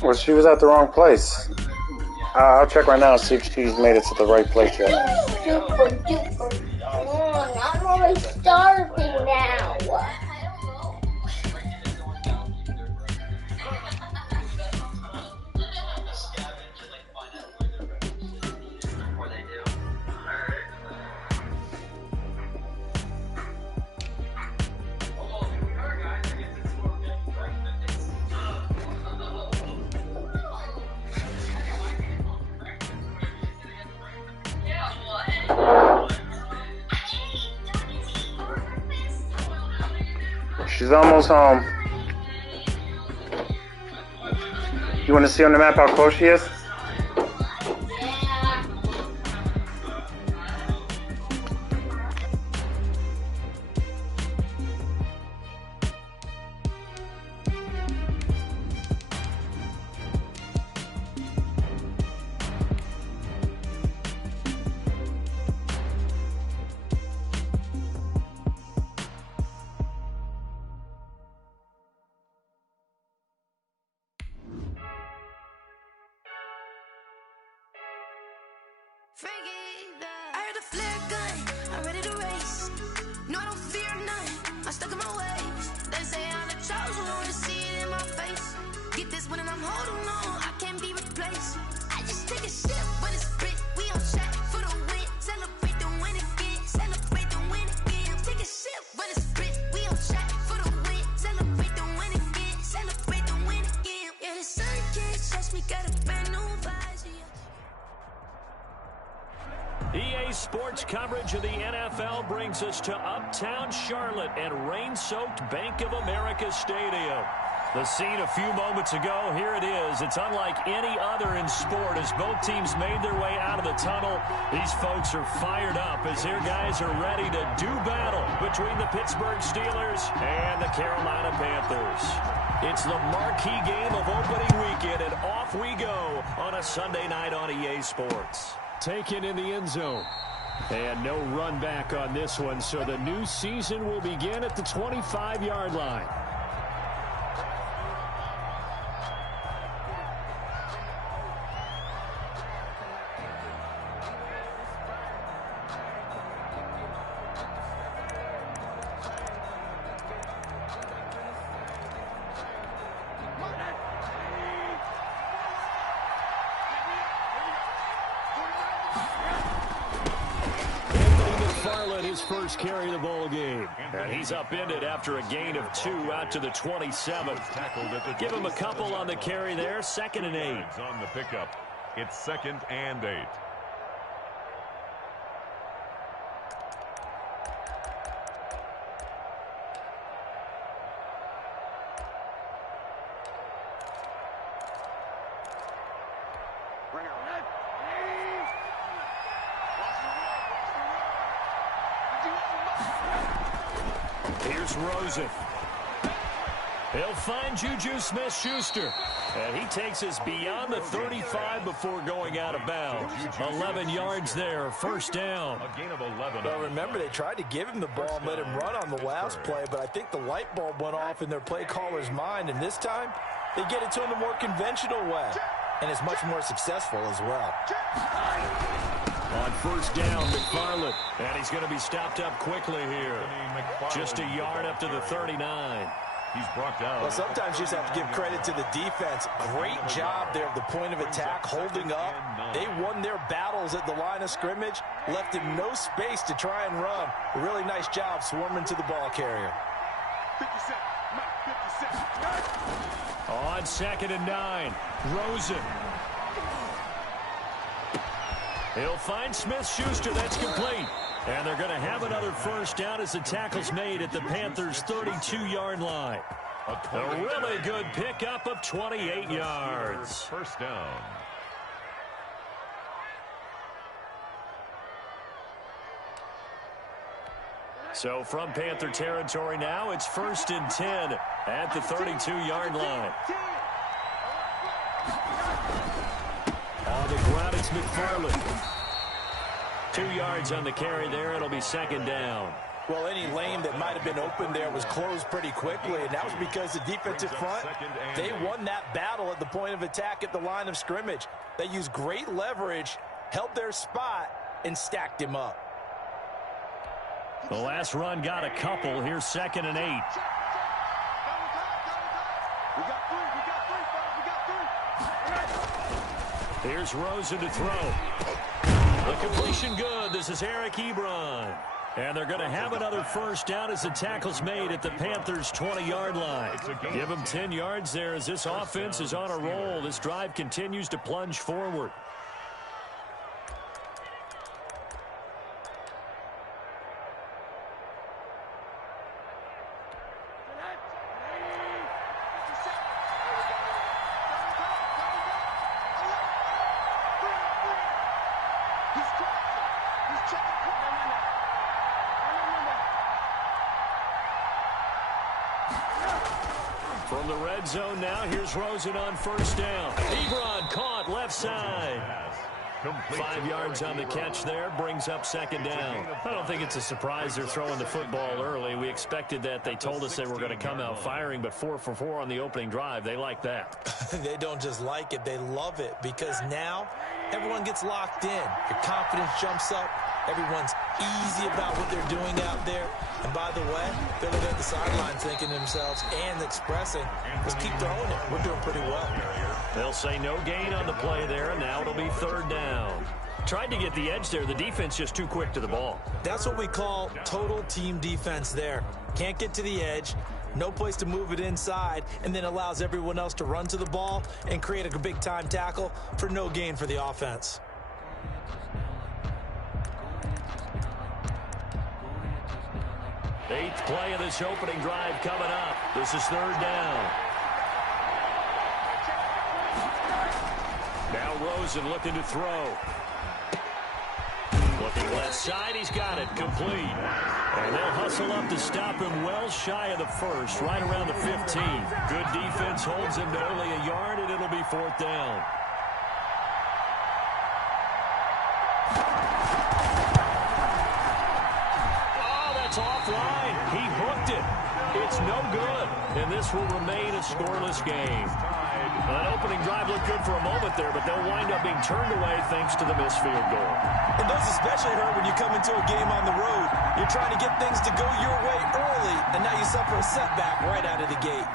Well, she was at the wrong place. I'll check right now and see if she's made it to the right place yet. Super duper long. I'm already starving now. She's almost home. You want to see on the map how close she is? I heard a flare gun, I'm ready to race. No, I don't fear none, I'm stuck in my ways. They say I'm the chosen one, to see it in my face. Get this one and I'm holding on, I can't be replaced. I just take a sip when it's split, we on shot for the win. Celebrate the win again, celebrate the win again. Take a sip when it's split, we on shot for the win. Celebrate the win again, celebrate the win again. Yeah, the sun can't touch me, got a brand new visor. EA Sports coverage of the NFL brings us to Uptown Charlotte and rain-soaked Bank of America Stadium. The scene a few moments ago, here it is. It's unlike any other in sport as both teams made their way out of the tunnel. These folks are fired up as their guys are ready to do battle between the Pittsburgh Steelers and the Carolina Panthers. It's the marquee game of opening weekend, and off we go on a Sunday night on EA Sports. Taken in the end zone. And no run back on this one, so the new season will begin at the 25-yard line. His first carry of the ball game. And he's upended after a gain of 2 out to the 27. Give him a couple on the carry there. 2nd and 8. On the pickup. It's 2nd and 8. Here's Rosen. He'll find Juju Smith-Schuster. And he takes us beyond the 35 before going out of bounds. 11 yards there, first down. A gain of 11. Well, remember, they tried to give him the ball and let him run on the last play, but I think the light bulb went off in their play caller's mind, and this time they get it to him the more conventional way, and it's much more successful as well. On first down, McFarland. And he's going to be stopped up quickly here. Just a yard up to the 39. He's brought down. Well, sometimes you just have to give credit to the defense. Great job there at the point of attack, holding up. They won their battles at the line of scrimmage, left him no space to try and run. A really nice job swarming to the ball carrier. 50 On 2nd and 9, Rosen. He'll find Smith-Schuster. That's complete. And they're going to have another first down as the tackle's made at the Panthers' 32-yard line. A really good pickup of 28 yards. First down. So from Panther territory now, it's 1st and 10 at the 32-yard line. On the ground, it's McFarland. 2 yards on the carry there. It'll be 2nd down. Well, any lane that might have been open there was closed pretty quickly, and that was because the defensive front, they won that battle at the point of attack at the line of scrimmage. They used great leverage, held their spot, and stacked him up. The last run got a couple. Here's 2nd and 8. Here's Rosen to throw. The completion good. This is Eric Ebron. And they're going to have another first down as the tackle's made at the Panthers' 20-yard line. Give them 10 yards there as this offense is on a roll. This drive continues to plunge forward. From the red zone now, here's Rosen on first down. Ebron caught left side. 5 yards on the catch there, brings up 2nd down. I don't think it's a surprise they're throwing the football early. We expected that. They told us they were going to come out firing, but 4 for 4 on the opening drive. They like that. They don't just like it, they love it, because now everyone gets locked in. Your confidence jumps up. Everyone's easy about what they're doing out there. And by the way, they're looking at the sideline thinking to themselves and expressing, let's keep throwing it. We're doing pretty well. They'll say no gain on the play there, and now it'll be 3rd down. Tried to get the edge there. The defense just too quick to the ball. That's what we call total team defense there. Can't get to the edge, no place to move it inside, and then allows everyone else to run to the ball and create a big-time tackle for no gain for the offense. Eighth play of this opening drive coming up. This is 3rd down. Now Rosen looking to throw. Looking left side, he's got it, complete. And they'll hustle up to stop him well shy of the 1st, right around the 15. Good defense holds him to only a yard, and it'll be 4th down. Offline. He hooked it. It's no good. And this will remain a scoreless game. That opening drive looked good for a moment there, but they'll wind up being turned away thanks to the missed field goal. And those especially hurt when you come into a game on the road. You're trying to get things to go your way early, and now you suffer a setback right out of the gate.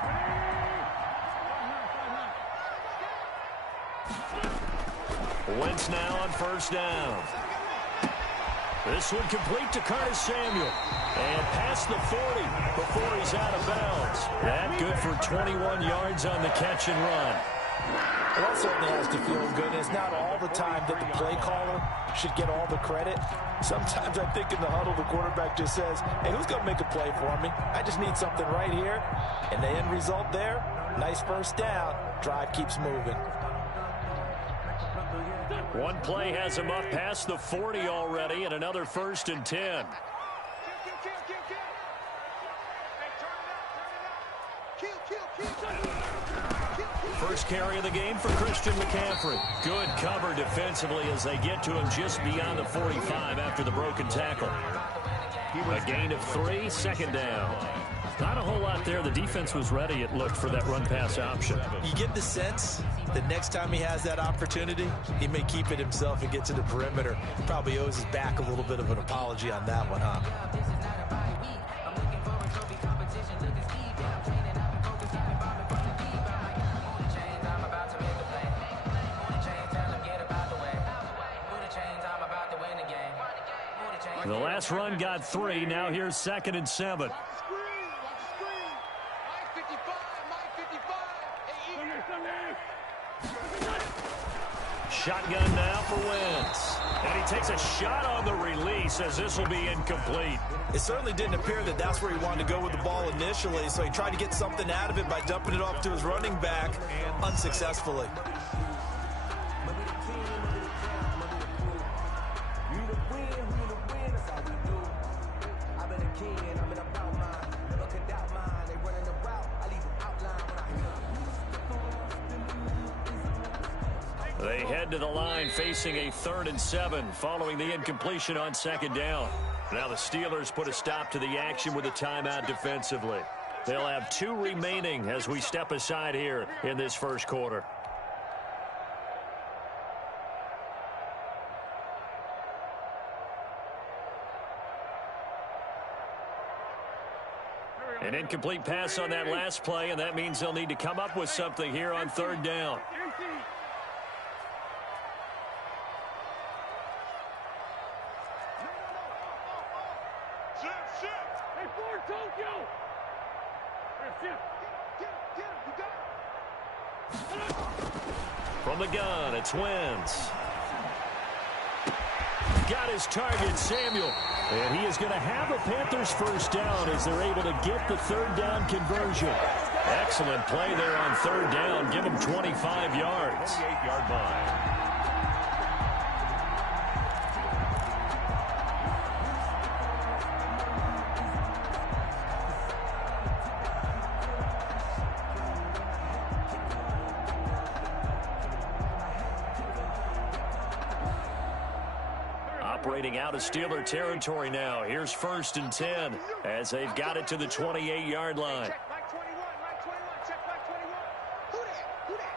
Wentz now on first down. This one complete to Curtis Samuel. And past the 40 before he's out of bounds. That good for 21 yards on the catch and run. Well, that certainly has to feel good. It's not all the time that the play caller should get all the credit. Sometimes I think in the huddle, the quarterback just says, hey, who's going to make a play for me? I just need something right here. And the end result there, nice first down. Drive keeps moving. One play has him up past the 40 already, and another 1st and 10. First carry of the game for Christian McCaffrey. Good cover defensively as they get to him just beyond the 45 after the broken tackle. A gain of 3, 2nd down. Not a whole lot there. The defense was ready, it looked, for that run-pass option. You get the sense that next time he has that opportunity, he may keep it himself and get to the perimeter. Probably owes his back a little bit of an apology on that one, huh? The last run got 3. Now here's 2nd and 7. Shotgun now for Wentz. And he takes a shot on the release as this will be incomplete. It certainly didn't appear that that's where he wanted to go with the ball initially, so he tried to get something out of it by dumping it off to his running back unsuccessfully. They head to the line facing a 3rd and 7 following the incompletion on 2nd down. Now the Steelers put a stop to the action with a timeout defensively. They'll have 2 remaining as we step aside here in this first quarter. An incomplete pass on that last play, and that means they'll need to come up with something here on 3rd down. From the gun, it's Wentz. Got his target, Samuel. And he is going to have a Panthers first down as they're able to get the 3rd down conversion. Excellent play there on 3rd down. Give him 25 yards. 28-yard line. Operating out of Steeler territory now. Here's 1st and 10 as they've got it to the 28-yard line. Check back 21, right 21, check back 21. Who that? Who that?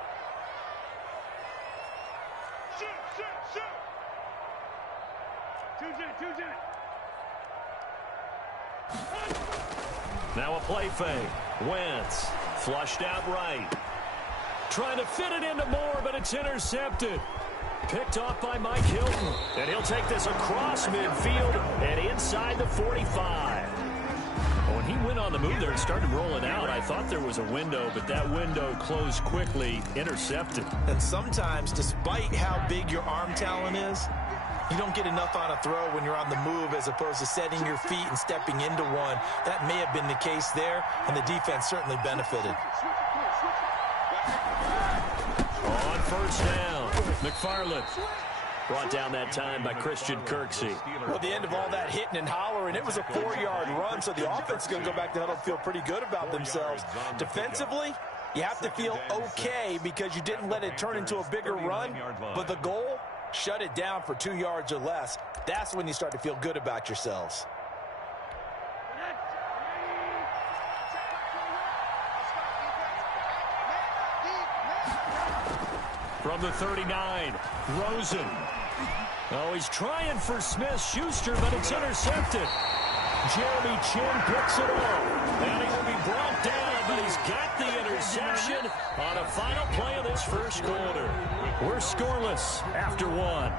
Shoot. Now a play fake. Wentz flushed out right. Trying to fit it into Moore, but it's intercepted. Picked off by Mike Hilton. And he'll take this across midfield and inside the 45. When he went on the move there and started rolling out, I thought there was a window, but that window closed quickly, intercepted. And sometimes, despite how big your arm talent is, you don't get enough on a throw when you're on the move as opposed to setting your feet and stepping into one. That may have been the case there, and the defense certainly benefited. On 1st down, McFarland. Brought down that time by Christian Kirksey. Well, the end of all that hitting and hollering, it was a 4-yard run, so the offense is going to go back to huddle and feel pretty good about themselves. Defensively, you have to feel okay because you didn't let it turn into a bigger run, but the goal, shut it down for 2 yards or less. That's when you start to feel good about yourselves. From the 39, Rosen. Oh, he's trying for Smith-Schuster, but it's intercepted. Jeremy Chin picks it up. And he will be brought down, but he's got the interception on a final play of this first quarter. We're scoreless after 1.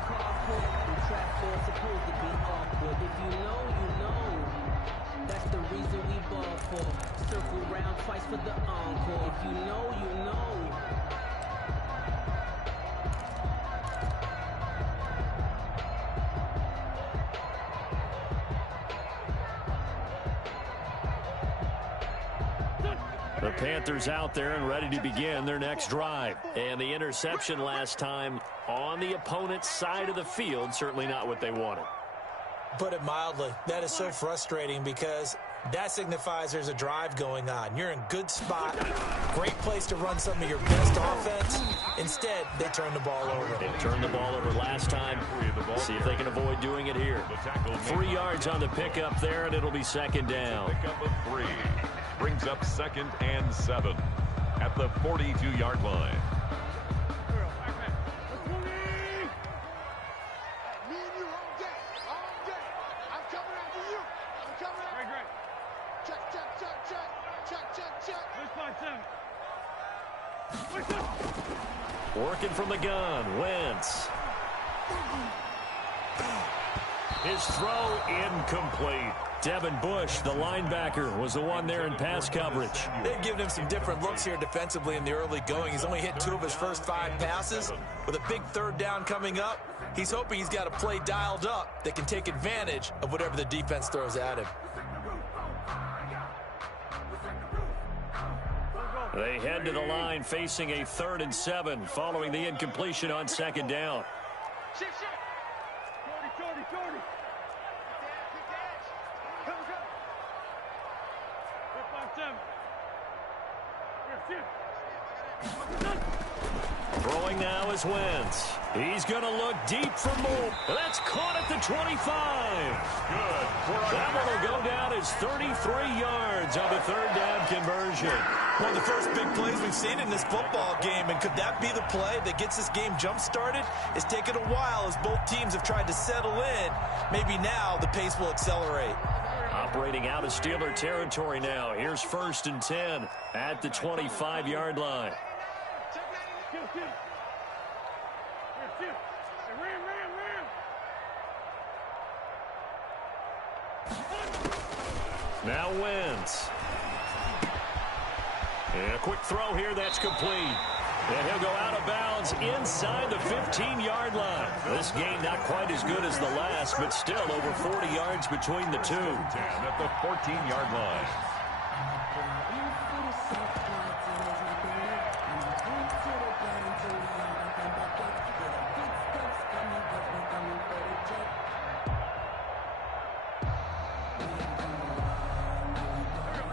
That's the reason we ball for. Circle round twice for the encore. If you know, you know. The Panthers out there and ready to begin their next drive. And the interception last time on the opponent's side of the field, certainly not what they wanted. Put it mildly, that is so frustrating because that signifies there's a drive going on. You're in good spot, great place to run some of your best offense. Instead, they turn the ball over. They turned the ball over last time. See if they can avoid doing it here. 3 yards on the pickup there, and it'll be 2nd down. Pickup of 3. Brings up 2nd and 7 at the 42-yard line. Working from the gun, Wentz. His throw incomplete. Devin Bush, the linebacker, was the one there in pass coverage. They've given him some different looks here defensively in the early going. He's only hit 2 of his first 5 passes. With a big 3rd down coming up, he's hoping he's got a play dialed up that can take advantage of whatever the defense throws at him. They head to the line facing a 3rd and 7 following the incompletion on 2nd down. Throwing now is Wentz. He's going to look deep for more. That's caught at the 25. Good. That one will go down as 33 yards on the third down conversion. One of the first big plays we've seen in this football game, and could that be the play that gets this game jump-started? It's taken a while as both teams have tried to settle in. Maybe now the pace will accelerate. Operating out of Steeler territory now. Here's 1st and 10 at the 25-yard line. Now Wentz. And a quick throw here that's complete. And he'll go out of bounds inside the 15-yard line. This game not quite as good as the last, but still over 40 yards between the two. 10 at the 14-yard line.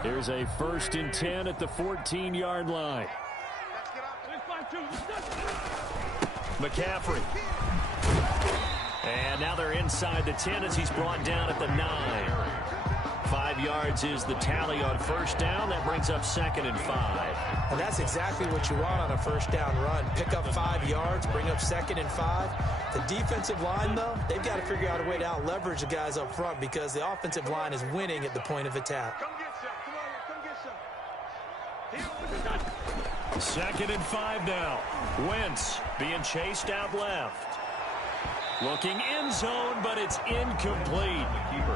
Here's a 1st and 10 at the 14-yard line. McCaffrey. And now they're inside the 10 as he's brought down at the 9. 5 yards is the tally on 1st down. That brings up 2nd and 5. And that's exactly what you want on a 1st down run. Pick up 5 yards, bring up 2nd and 5. The defensive line, though, they've got to figure out a way to out-leverage the guys up front because the offensive line is winning at the point of attack. 2nd and 5 now. Wentz being chased out left. Looking end zone, but it's incomplete.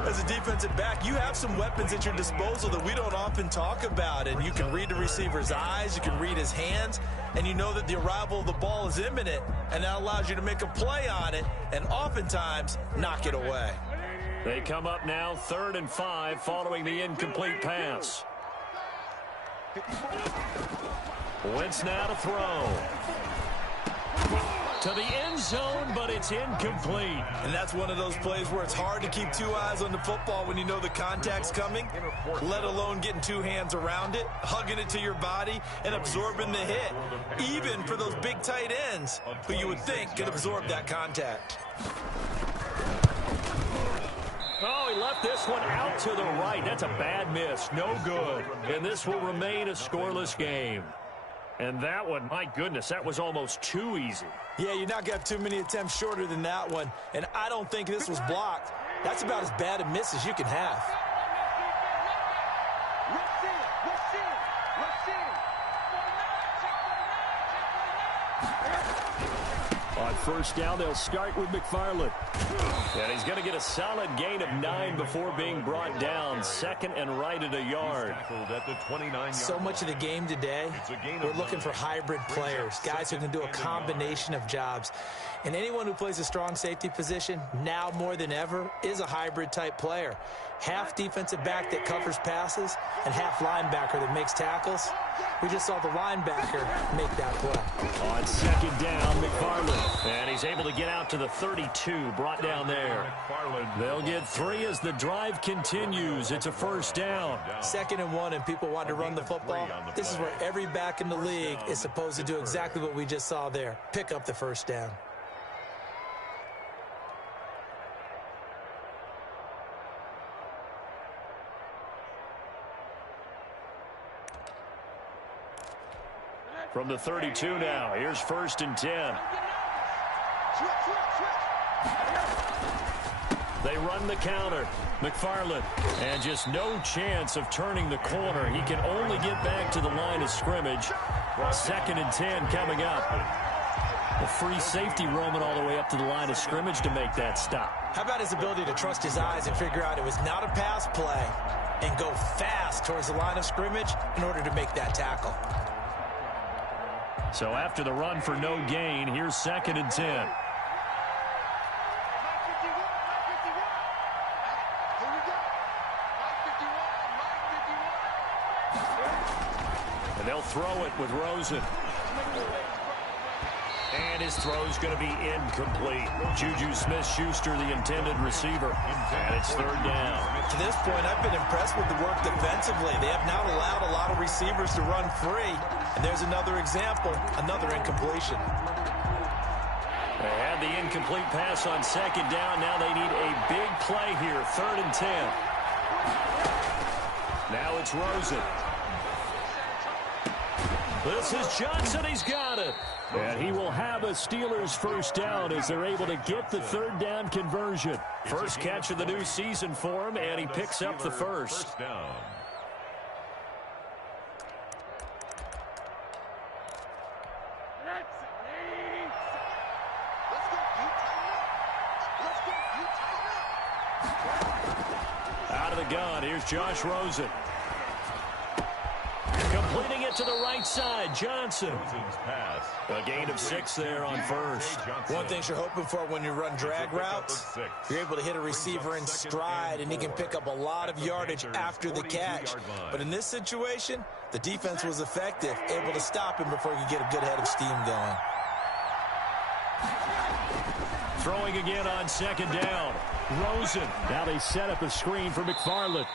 As a defensive back, you have some weapons at your disposal that we don't often talk about. And you can read the receiver's eyes, you can read his hands, and you know that the arrival of the ball is imminent. And that allows you to make a play on it and oftentimes knock it away. They come up now 3rd and 5 following the incomplete pass. Wentz now to throw. To the end zone, but it's incomplete. And that's one of those plays where it's hard to keep 2 eyes on the football when you know the contact's coming, let alone getting 2 hands around it, hugging it to your body, and absorbing the hit, even for those big tight ends who you would think could absorb that contact. Oh, he left this one out to the right. That's a bad miss. No good. And this will remain a scoreless game. And that one, my goodness, that was almost too easy. Yeah, you're not going to have too many attempts shorter than that one. And I don't think this was blocked. That's about as bad a miss as you can have. On 1st down, they'll start with McFarland. And he's going to get a solid gain of 9 before being brought down. 2nd and right at a yard. At the 29-yard So much of the game today, we're looking for hybrid players, guys who can do a combination of jobs. And anyone who plays a strong safety position, now more than ever, is a hybrid-type player. Half defensive back that covers passes and half linebacker that makes tackles. We just saw the linebacker make that play. On 2nd down, McFarland. And he's able to get out to the 32, brought down there. They'll get 3 as the drive continues. It's a 1st down. 2nd and 1, and people want to run the football. This is where every back in the league is supposed to do exactly what we just saw there. Pick up the 1st down. From the 32 now, here's 1st and 10. They run the counter. McFarland, and just no chance of turning the corner. He can only get back to the line of scrimmage. 2nd and 10 coming up. A free safety roaming all the way up to the line of scrimmage to make that stop. How about his ability to trust his eyes and figure out it was not a pass play and go fast towards the line of scrimmage in order to make that tackle. So after the run for no gain, here's 2nd and 10. And they'll throw it with Rosen. And his throw's going to be incomplete. Juju Smith-Schuster, the intended receiver. And it's 3rd down. To this point, I've been impressed with the work defensively. They have not allowed a lot of receivers to run free. And there's another example, another incompletion. They had the incomplete pass on second down. Now they need a big play here, 3rd and 10. Now it's Rosen. This is Johnson. He's got it. And he will have a Steelers first down as they're able to get the 3rd down conversion. First catch of the new season for him, and he picks up the first. Out of the gun, here's Josh Rosen. Completing it to the right side, Johnson. A gain of 6 there on first. One thing you're hoping for when you run drag routes, you're able to hit a receiver in stride, and he can pick up a lot of yardage after the catch. But in this situation, the defense was effective, able to stop him before he could get a good head of steam going. Throwing again on second down. Rosen. Now they set up a screen for McFarland.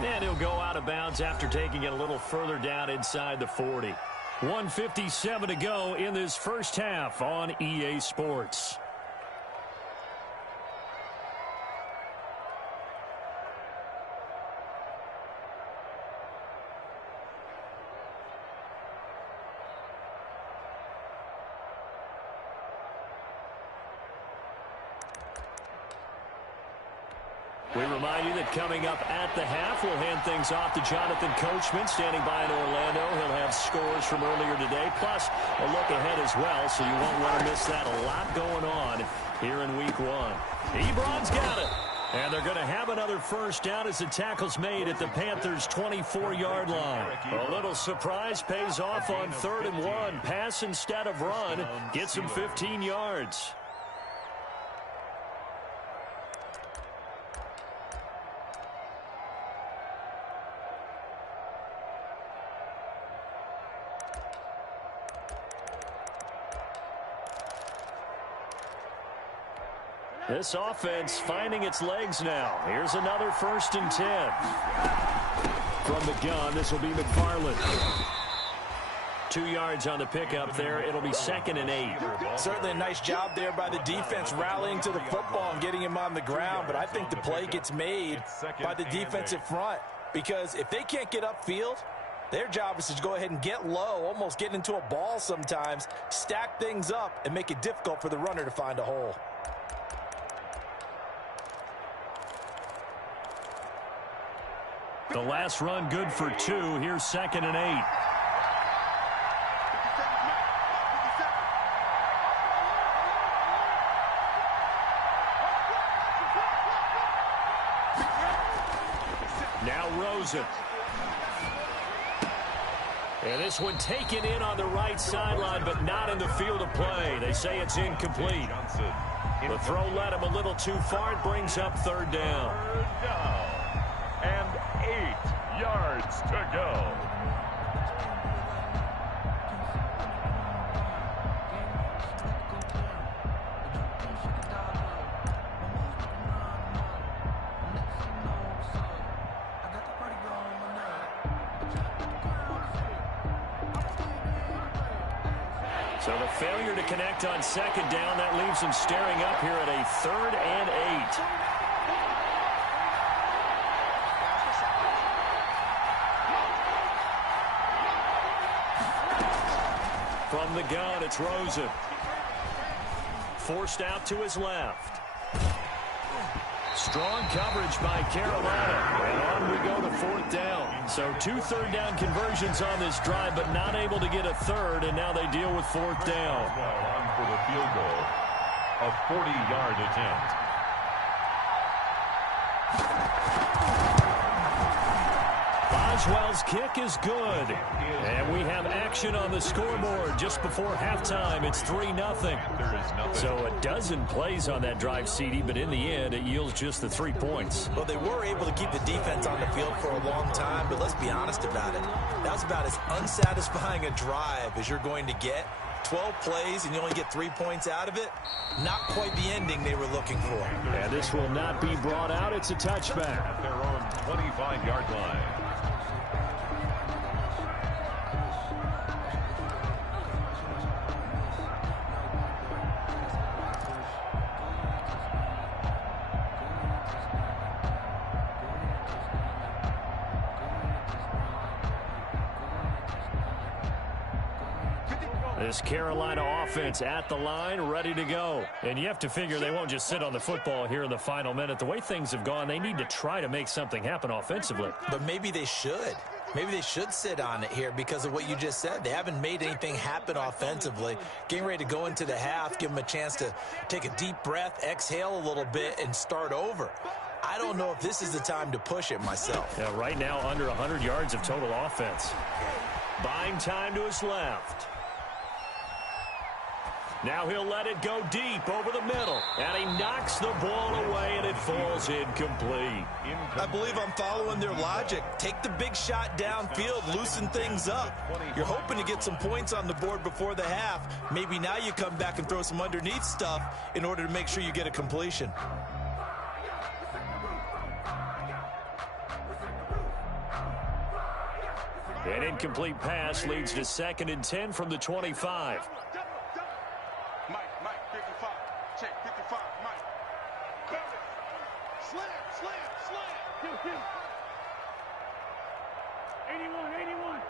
And he'll go out of bounds after taking it a little further down inside the 40. 1:57 to go in this first half on EA Sports. We remind you that coming up at the half, we'll hand things off to Jonathan Coachman, standing by in Orlando. He'll have scores from earlier today, plus a look ahead as well, so you won't want to miss that. A lot going on here in Week 1. Ebron's got it. And they're going to have another first down as the tackle's made at the Panthers' 24-yard line. A little surprise pays off on 3rd and 1. Pass instead of run. Gets him 15 yards. This offense finding its legs now. Here's another 1st and 10. From the gun, this will be McFarland. 2 yards on the pickup there. It'll be 2nd and 8. Certainly a nice job there by the defense, rallying to the football and getting him on the ground. But I think the play gets made by the defensive front, because if they can't get upfield, their job is to go ahead and get low, almost get into a ball sometimes, stack things up, and make it difficult for the runner to find a hole. The last run good for 2. Here's 2nd and 8. Now Rosen. And this one taken in on the right sideline, but not in the field of play. They say it's incomplete. The throw led him a little too far. It brings up 3rd down. And 8 yards to go. So the failure to connect on 2nd down, that leaves him staring up here at a 3rd and 8. From the gun, it's Rosen. Forced out to his left. Strong coverage by Carolina. And on we go to 4th down. So 2 3rd down conversions on this drive, but not able to get a 3rd, and now they deal with 4th down. On for the field goal. A 40-yard attempt. Boswell's kick is good. And we have action on the scoreboard just before halftime. It's 3-0. So a dozen plays on that drive, CD, but in the end, it yields just the 3 points. Well, they were able to keep the defense on the field for a long time, but let's be honest about it. That was about as unsatisfying a drive as you're going to get. 12 plays and you only get 3 points out of it. Not quite the ending they were looking for. And this will not be brought out. It's a touchback. At their own 25-yard line. This Carolina offense at the line, ready to go. And you have to figure they won't just sit on the football here in the final minute. The way things have gone, they need to try to make something happen offensively. But maybe they should. Maybe they should sit on it here because of what you just said. They haven't made anything happen offensively. Getting ready to go into the half, give them a chance to take a deep breath, exhale a little bit, and start over. I don't know if this is the time to push it myself. Yeah, right now under 100 yards of total offense. Buying time to his left. Now he'll let it go deep over the middle. And he knocks the ball away, and it falls incomplete. I believe I'm following their logic. Take the big shot downfield, loosen things up. You're hoping to get some points on the board before the half. Maybe now you come back and throw some underneath stuff in order to make sure you get a completion. An incomplete pass leads to 2nd and 10 from the 25. Mike, 55. Check, 55, Mike. Slam. 81.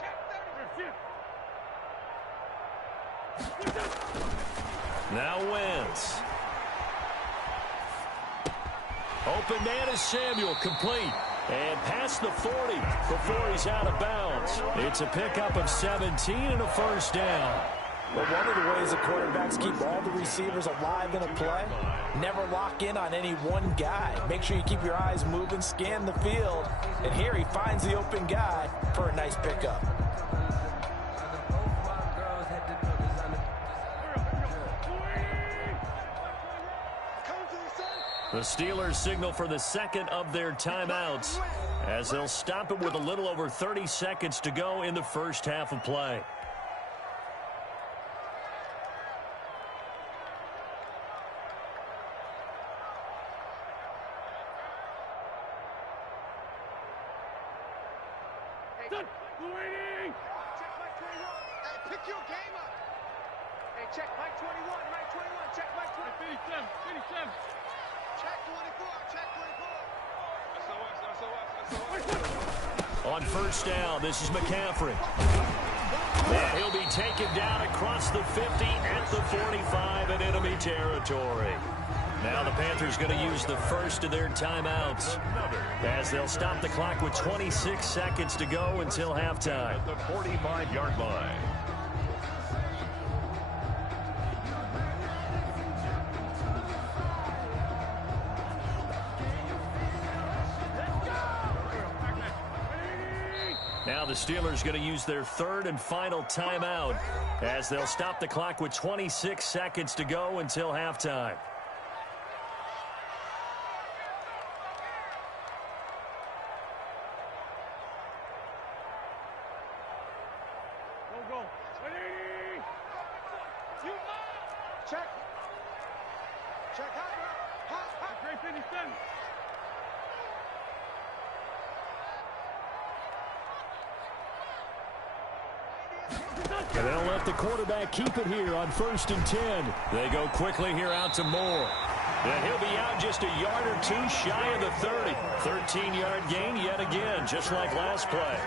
Check 37, Now Wentz. Open man is Samuel, complete. And past the 40 before he's out of bounds. It's a pickup of 17 and a first down. Well, one of the ways the quarterbacks keep all the receivers alive in a play, never lock in on any one guy. Make sure you keep your eyes moving, scan the field. And here he finds the open guy for a nice pickup. The Steelers signal for the second of their timeouts as they'll stop it with a little over 30 seconds to go in the first half of play. Pick your game up. Hey, check Mike 21. Check Mike 27. Check 24. On first down, this is McCaffrey. And he'll be taken down across the 50 at the 45 in enemy territory. Now the Panthers going to use the first of their timeouts as they'll stop the clock with 26 seconds to go until halftime. At the 45-yard line. Now the Steelers going to use their third and final timeout as they'll stop the clock with 26 seconds to go until halftime. Go. Check. Hot. Great 57. And they'll let the quarterback keep it here on 1st and 10. They go quickly here out to Moore. And he'll be out just a yard or two shy of the 30. 13-yard gain yet again, just like last play.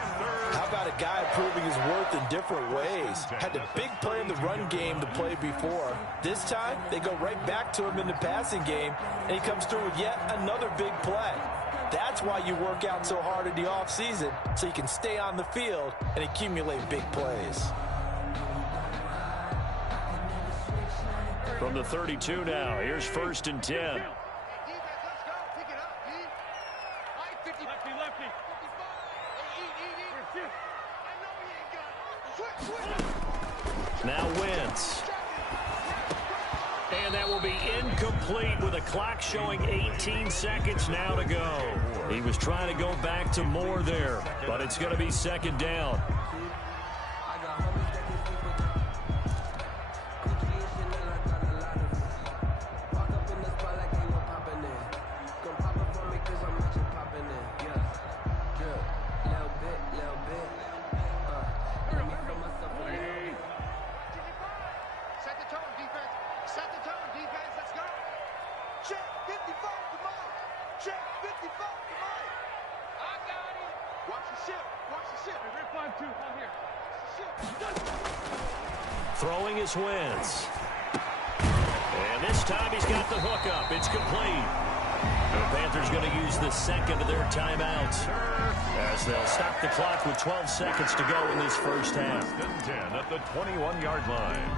How about a guy proving his worth in different ways? Had a big play in the run game the play before. This time, they go right back to him in the passing game, and he comes through with yet another big play. That's why you work out so hard in the offseason, so you can stay on the field and accumulate big plays. From the 32 now, here's 1st and 10. Defense, let's go. Pick it up, D. Mike 50. Lefty. 55. Eat. I know he ain't got it. Switch. Now Wentz. And that will be incomplete with a clock showing 18 seconds now to go. He was trying to go back to Moore there, but it's going to be 2nd down. Watch the Throwing his Wentz. And this time he's got the hook up. It's complete. The Panthers going to use the second of their timeouts as they'll stop the clock with 12 seconds to go in this first half. 10 at the 21-yard line.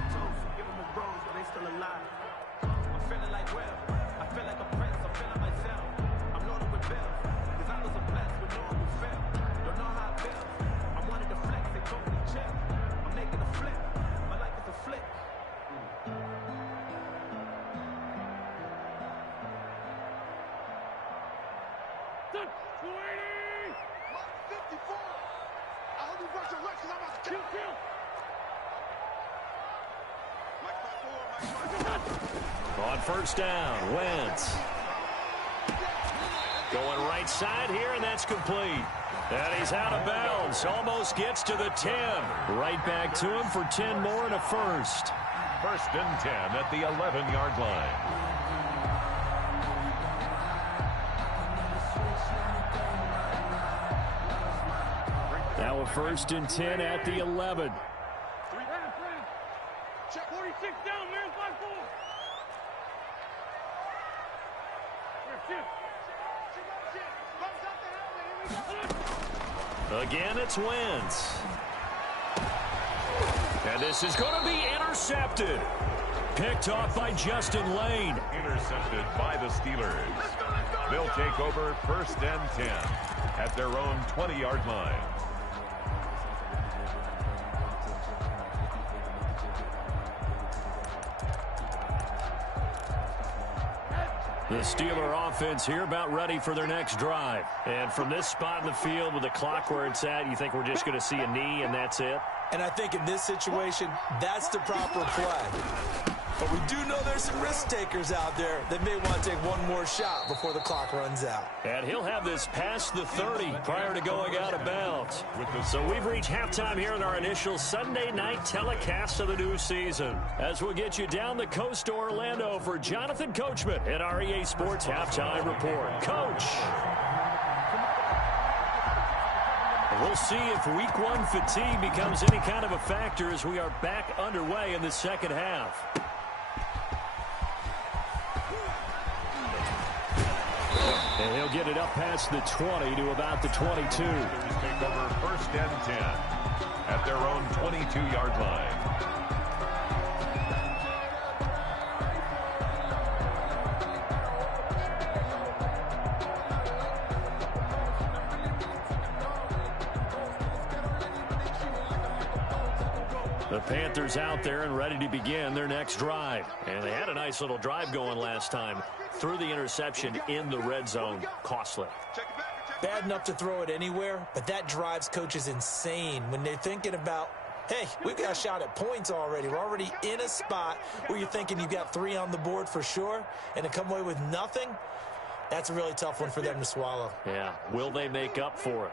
On first down, Wentz. Going right side here, and that's complete. And he's out of bounds. Almost gets to the 10. Right back to him for 10 more and a first. First and 10 at the 11-yard line. Now a first and 10 at the 11. Check 46 down, man, 5-4. Again, it's Wentz. And this is going to be intercepted. Picked off by Justin Lane. Intercepted by the Steelers. They'll take over first and 10 at their own 20-yard line. The Steeler offense here about ready for their next drive. And from this spot in the field with the clock where it's at, you think we're just going to see a knee and that's it? And I think in this situation, that's the proper play. But we do know there's some risk takers out there that may want to take one more shot before the clock runs out. And he'll have this past the 30 prior to going out of bounds. So we've reached halftime here in our initial Sunday night telecast of the new season. As we'll get you down the coast to Orlando for Jonathan Coachman at our EA Sports Halftime Report. Coach. We'll see if week one fatigue becomes any kind of a factor as we are back underway in the second half. And he'll get it up past the 20 to about the 22. Take over first and 10 at their own 22-yard line. The Panthers out there and ready to begin their next drive. And they had a nice little drive going last time. Threw the interception in the red zone. Costly. Bad enough to throw it anywhere, but that drives coaches insane when they're thinking about, hey, we've got a shot at points already. We're already in a spot where you're thinking you've got 3 on the board for sure, and to come away with nothing, that's a really tough one for them to swallow. Yeah, will they make up for it?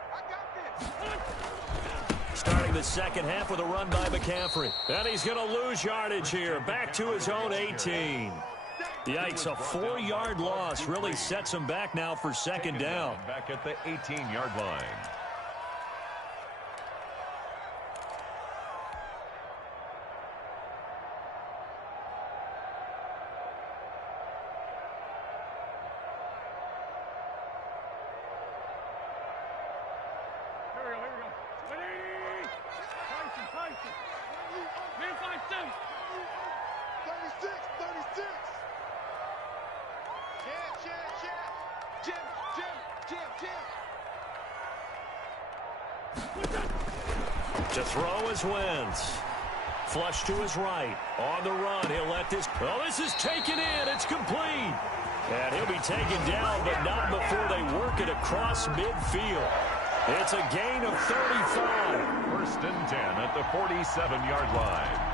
Starting the second half with a run by McCaffrey. And he's going to lose yardage here. Back to his own 18. Yikes, a 4-yard loss really sets him back now for second down. Back at the 18-yard line. To throw is Wentz. Flush to his right. On the run, he'll let this... Oh, this is taken in. It's complete. And he'll be taken down, but not before they work it across midfield. It's a gain of 35. First and 10 at the 47-yard line.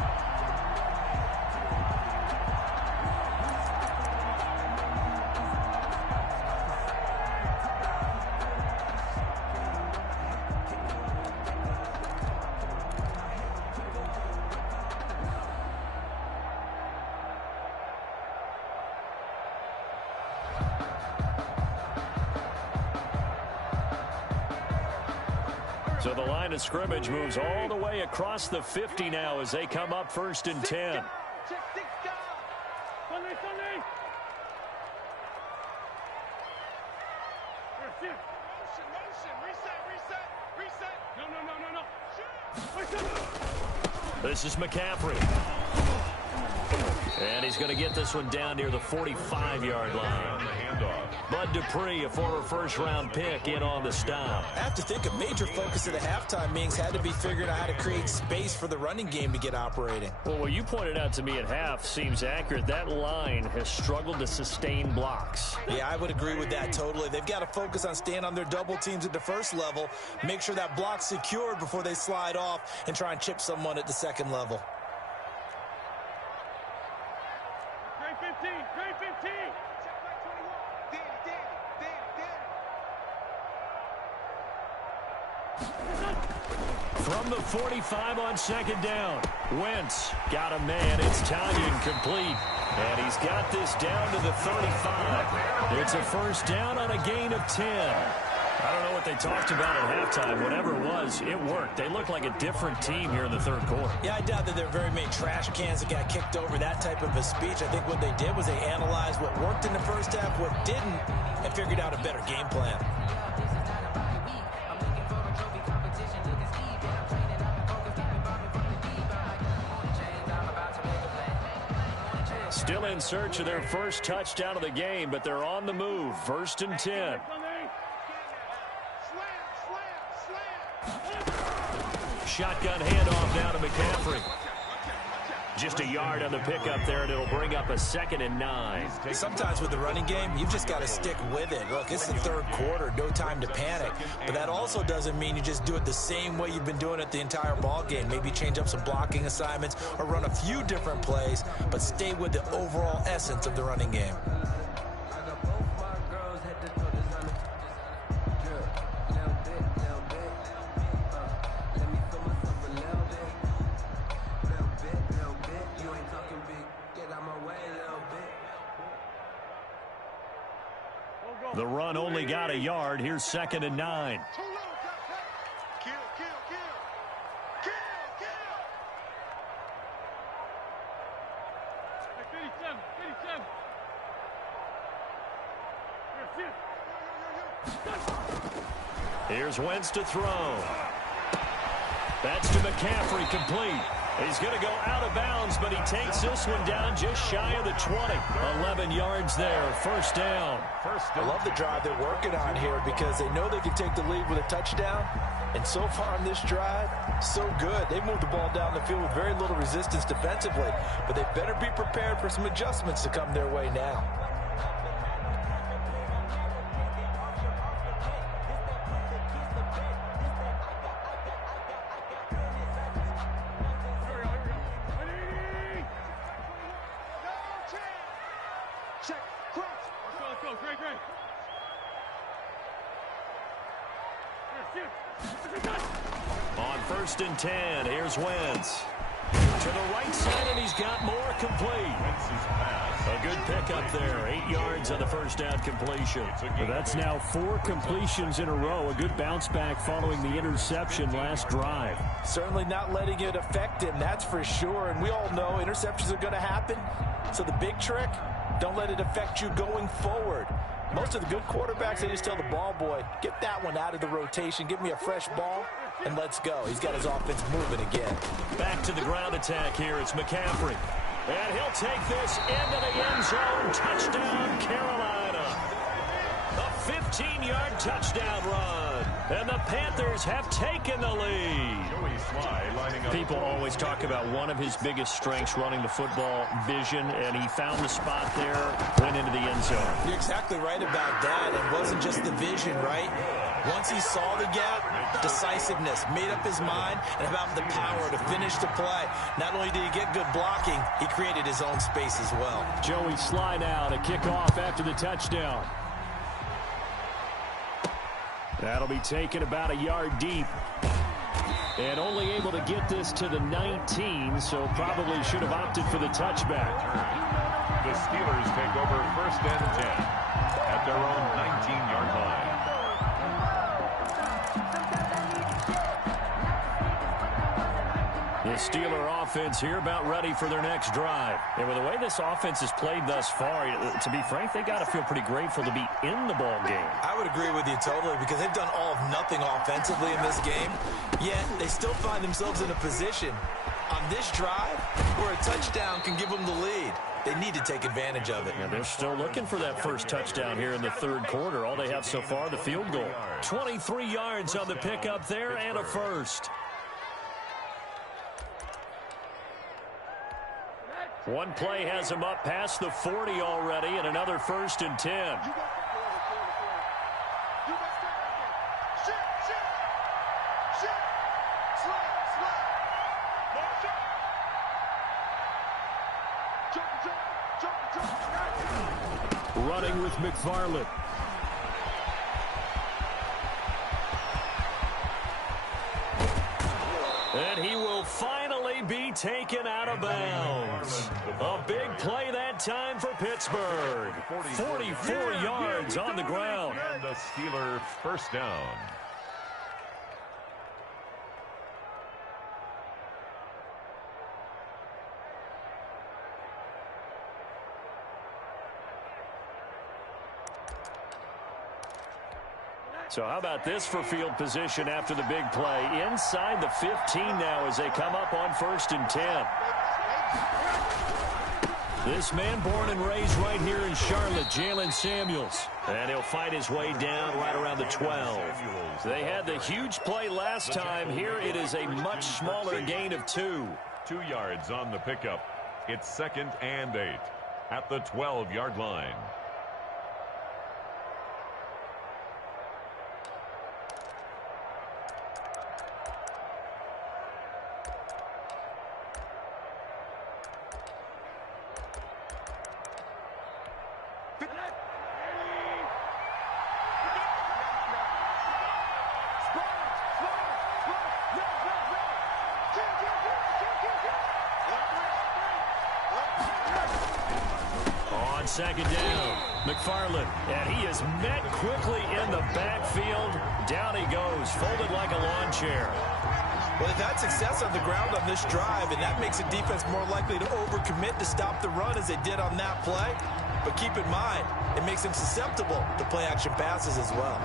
So the line of scrimmage moves all the way across the 50 now as they come up 1st and 10. This is McCaffrey. And he's going to get this one down near the 45-yard line. Bud Dupree, a former first-round pick, in on the stop. I have to think a major focus of the halftime meetings had to be figuring out how to create space for the running game to get operating. Well, what you pointed out to me at half seems accurate. That line has struggled to sustain blocks. Yeah, I would agree with that totally. They've got to focus on staying on their double teams at the first level, make sure that block's secured before they slide off and try and chip someone at the second level. From the 45 on 2nd down. Wentz got a man. It's Tanyan complete. And he's got this down to the 35. It's a first down on a gain of 10. I don't know what they talked about at halftime. Whatever it was, it worked. They look like a different team here in the 3rd quarter. Yeah, I doubt that there are very many trash cans that got kicked over, that type of a speech. I think what they did was they analyzed what worked in the first half, what didn't, and figured out a better game plan. Still in search of their first touchdown of the game, but they're on the move. 1st and 10. Shotgun handoff down to McCaffrey. Just a yard on the pickup there, and it'll bring up a 2nd and 9. Sometimes with the running game, you've just got to stick with it. Look, it's the 3rd quarter, no time to panic. But that also doesn't mean you just do it the same way you've been doing it the entire ball game. Maybe change up some blocking assignments or run a few different plays, but stay with the overall essence of the running game. The run only got a yard. Here's 2nd and 9. Here's Wentz to throw. That's to McCaffrey, complete. He's going to go out of bounds, but he takes this one down just shy of the 20. 11 yards there, first down. I love the drive they're working on here because they know they can take the lead with a touchdown. And so far on this drive, so good. They moved the ball down the field with very little resistance defensively, but they better be prepared for some adjustments to come their way now. On 1st and 10, here's Wentz. To the right side, and he's got more complete. A good pickup there. 8 yards on the first down completion. But that's now 4 completions in a row. A good bounce back following the interception last drive. Certainly not letting it affect him, that's for sure. And we all know interceptions are going to happen. So the big trick, don't let it affect you going forward. Most of the good quarterbacks, they just tell the ball boy, get that one out of the rotation, give me a fresh ball, and let's go. He's got his offense moving again. Back to the ground attack here. It's McCaffrey. And he'll take this into the end zone. Touchdown, Carolina. A 15-yard touchdown run. And the Panthers have taken the lead. People always talk about one of his biggest strengths running the football, vision, and he found the spot there, went into the end zone. You're exactly right about that. It wasn't just the vision, right? Once he saw the gap, decisiveness, made up his mind, and about the power to finish the play. Not only did he get good blocking, he created his own space as well. Joey slide out, a kickoff after the touchdown. That'll be taken about a yard deep. And only able to get this to the 19, so probably should have opted for the touchback. The Steelers take over 1st and 10 at their own 19-yard line. The Steeler offense here about ready for their next drive. And with the way this offense has played thus far, to be frank, they got to feel pretty grateful to be in the ball game. I would agree with you totally because they've done all of nothing offensively in this game, yet they still find themselves in a position on this drive where a touchdown can give them the lead. They need to take advantage of it. And they're still looking for that first touchdown here in the third quarter. All they have so far, the field goal. 23 yards on the pickup there and a first. One play has him up past the 40 already, and another 1st and 10. Running with McFarland. And he will finally be taken out of bounds. A big play that time for Pittsburgh. 44 yards on the ground. And the Steeler first down. So how about this for field position after the big play? Inside the 15 now as they come up on 1st and 10. This man born and raised right here in Charlotte, Jalen Samuels. And he'll fight his way down right around the 12. They had the huge play last time. Here it is a much smaller gain of 2. 2 yards on the pickup. It's 2nd and 8 at the 12-yard line. Second down. McFarland, and he is met quickly in the backfield. Down he goes, folded like a lawn chair. Well, they've had success on the ground on this drive, and that makes a defense more likely to overcommit to stop the run as they did on that play. But keep in mind, it makes them susceptible to play-action passes as well.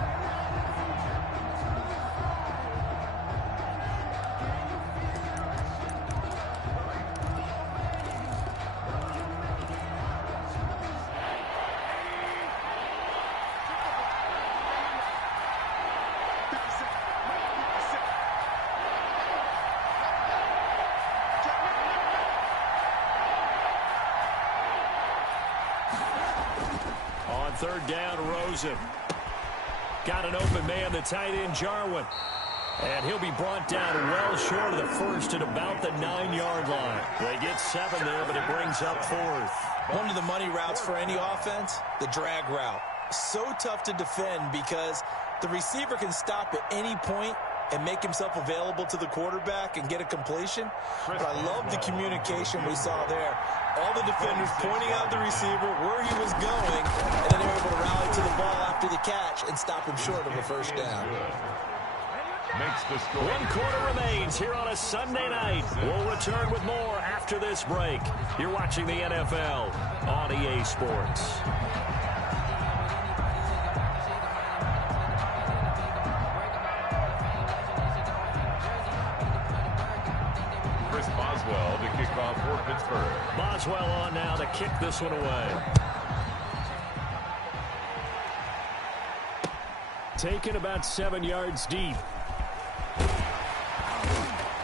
Third down, Rosen. Got an open man, the tight end, Jarwin. And he'll be brought down well short of the first at about the 9-yard line. They get 7 there, but it brings up 4th. One of the money routes for any offense, the drag route. So tough to defend because the receiver can stop at any point and make himself available to the quarterback and get a completion. But I love the communication we saw there. All the defenders pointing out the receiver where he was going, and then they were able to rally to the ball after the catch and stop him short of a first down. Makes the score. 1 quarter remains here on a Sunday night. We'll return with more after this break. You're watching the NFL on EA Sports. Boswell to kick off for Pittsburgh. Boswell on now to kick this one away. Taken about 7 yards deep.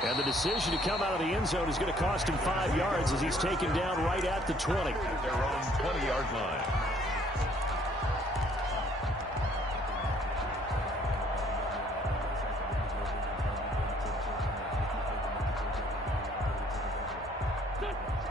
And the decision to come out of the end zone is going to cost him 5 yards as he's taken down right at the 20. At their own 20-yard line.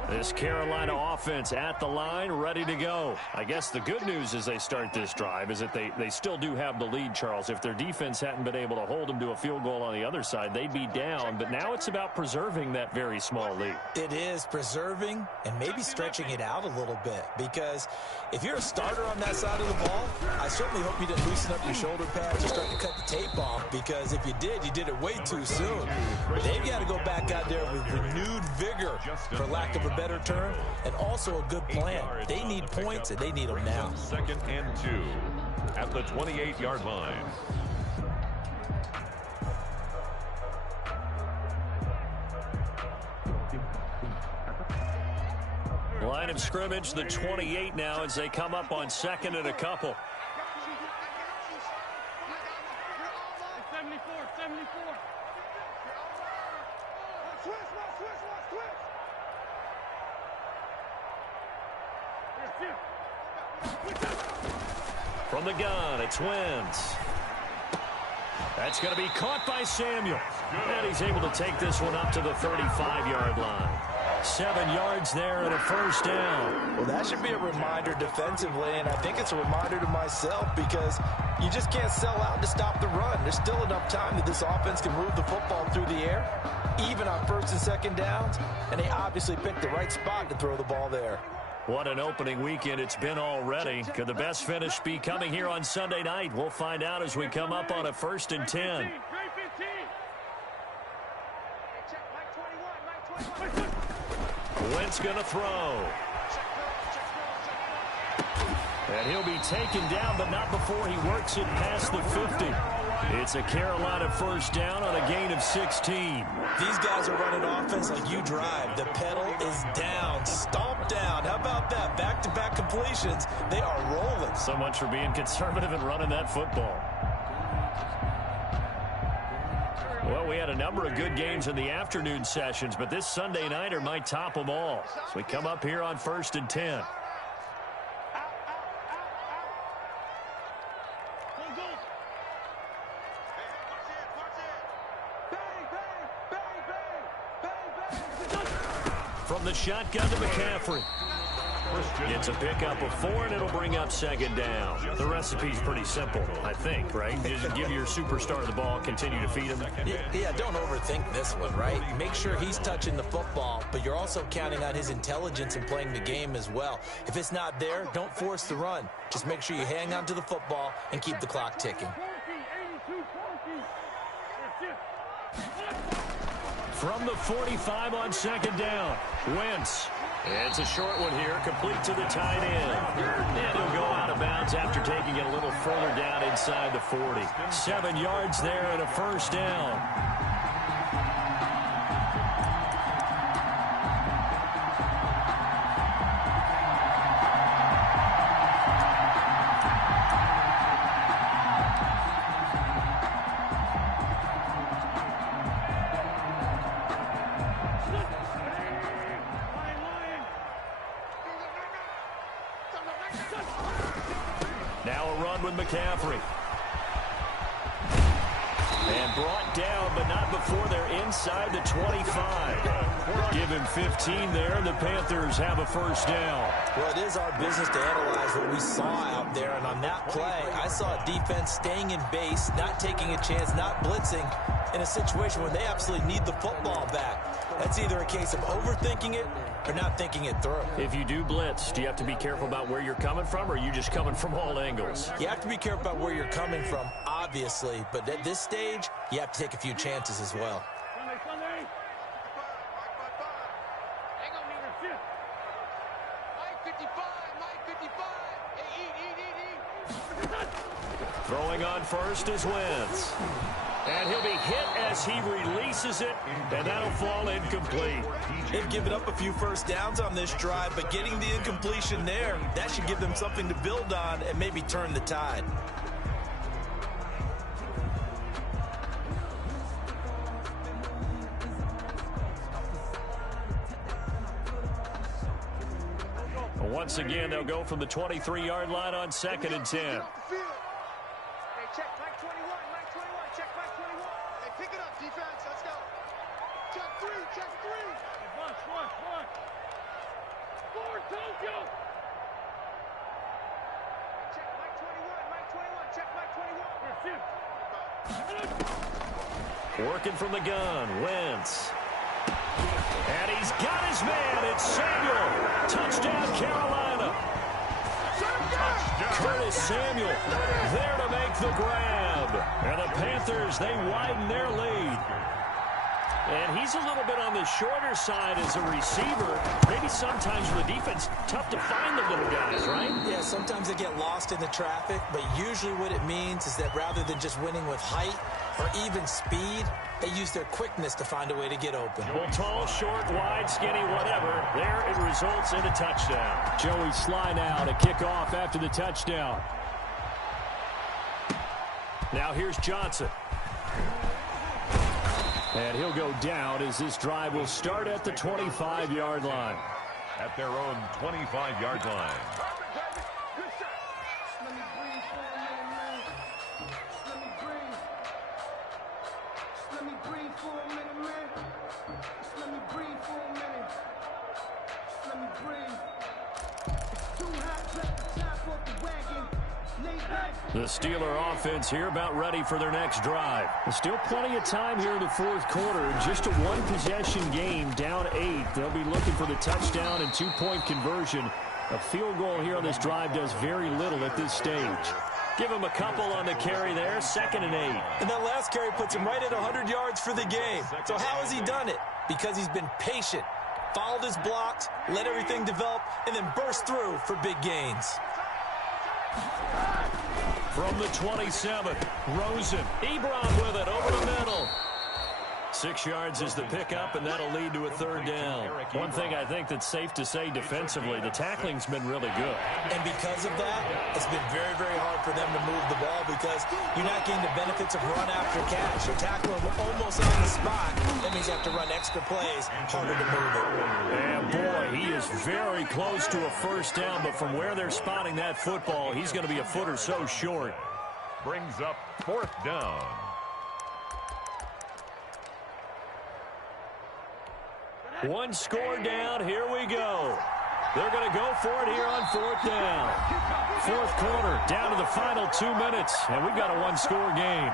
This Carolina offense at the line, ready to go. I guess the good news as they start this drive is that they still do have the lead, Charles. If their defense hadn't been able to hold them to a field goal on the other side, they'd be down. But now it's about preserving that very small lead. It is preserving and maybe stretching it out a little bit, because if you're a starter on that side of the ball, I certainly hope you didn't loosen up your shoulder pads or start to cut the tape off, because if you did, you did it way too soon. They've got to go back out there with renewed vigor, for lack of a better term, and also a good plan. They need points, and they need them now. 2nd and 2 at the 28-yard line. Line of scrimmage, the 28 now as they come up on 2nd and a couple. 74. From the gun, it's Wentz. That's going to be caught by Samuel. And he's able to take this one up to the 35-yard line. 7 yards there and a first down. Well, that should be a reminder defensively, and I think it's a reminder to myself, because you just can't sell out to stop the run. There's still enough time that this offense can move the football through the air, even on 1st and 2nd downs, and they obviously picked the right spot to throw the ball there. What an opening weekend it's been already. Could the best finish be coming here on Sunday night? We'll find out as we come up on a 1st and 10. Wentz going to throw. And he'll be taken down, but not before he works it past the 50. It's a Carolina first down on a gain of 16. These guys are running offense like you drive. The pedal is down, stomped down. How about that? Back-to-back completions. They are rolling. So much for being conservative and running that football. Well, we had a number of good games in the afternoon sessions, but this Sunday nighter might top them all. So we come up here on 1st and 10. From the shotgun to McCaffrey. It's a pickup of 4, and it'll bring up 2nd down. The recipe's pretty simple, I think, right? Just give your superstar the ball, continue to feed him. Yeah, don't overthink this one, right? Make sure he's touching the football, but you're also counting on his intelligence in playing the game as well. If it's not there, don't force the run. Just make sure you hang on to the football and keep the clock ticking. From the 45 on 2nd down, Wentz. It's a short one here, complete to the tight end. And he'll go out of bounds after taking it a little further down inside the 40. 7 yards there and a first down. Now a run with McCaffrey. And brought down, but not before they're inside the 25. Give him 15 there. The Panthers have a first down. Well, it is our business to analyze what we saw out there. And on that play, I saw a defense staying in base, not taking a chance, not blitzing, in a situation where they absolutely need the football back. That's either a case of overthinking it or not thinking it through. If you do blitz, do you have to be careful about where you're coming from, or are you just coming from all angles? You have to be careful about where you're coming from, obviously, but at this stage, you have to take a few chances as well. Throwing on first is Wentz. And he'll be hit as he releases it, and that'll fall incomplete. They've given up a few first downs on this drive, but getting the incompletion there, that should give them something to build on and maybe turn the tide. Once again, they'll go from the 23-yard line on 2nd and 10. Working from the gun, Wentz. And he's got his man. It's Samuel. Touchdown, Carolina. Curtis Samuel there to make the grab. And the Panthers, they widen their lead. And he's a little bit on the shorter side as a receiver. Maybe sometimes for the defense, tough to find the little guys, right? Yeah, sometimes they get lost in the traffic, but usually what it means is that rather than just winning with height or even speed, they use their quickness to find a way to get open. Well, tall, short, wide, skinny, whatever. There it results in a touchdown. Joey Sly now to kick off after the touchdown. Now here's Johnson. And he'll go down as this drive will start at the 25-yard line. At their own 25-yard line. The Steeler offense here about ready for their next drive. There's still plenty of time here in the fourth quarter. Just a one-possession game, down 8. They'll be looking for the touchdown and two-point conversion. A field goal here on this drive does very little at this stage. Give him a couple on the carry there, 2nd and 8. And that last carry puts him right at 100 yards for the game. So how has he done it? Because he's been patient, followed his blocks, let everything develop, and then burst through for big gains. From the 27, Rosen. Ebron with it over the middle. 6 yards is the pickup, and that'll lead to a 3rd down. One thing I think that's safe to say defensively, the tackling's been really good. And because of that, it's been very, very hard for them to move the ball because you're not getting the benefits of run after catch. You're tackling almost on the spot. That means you have to run extra plays, harder to move it. And boy, he is very close to a 1st down, but from where they're spotting that football, he's going to be a foot or so short. Brings up 4th down. One score down, here we go. They're going to go for it here on 4th down. 4th quarter, down to the final 2 minutes, and we've got a one-score game.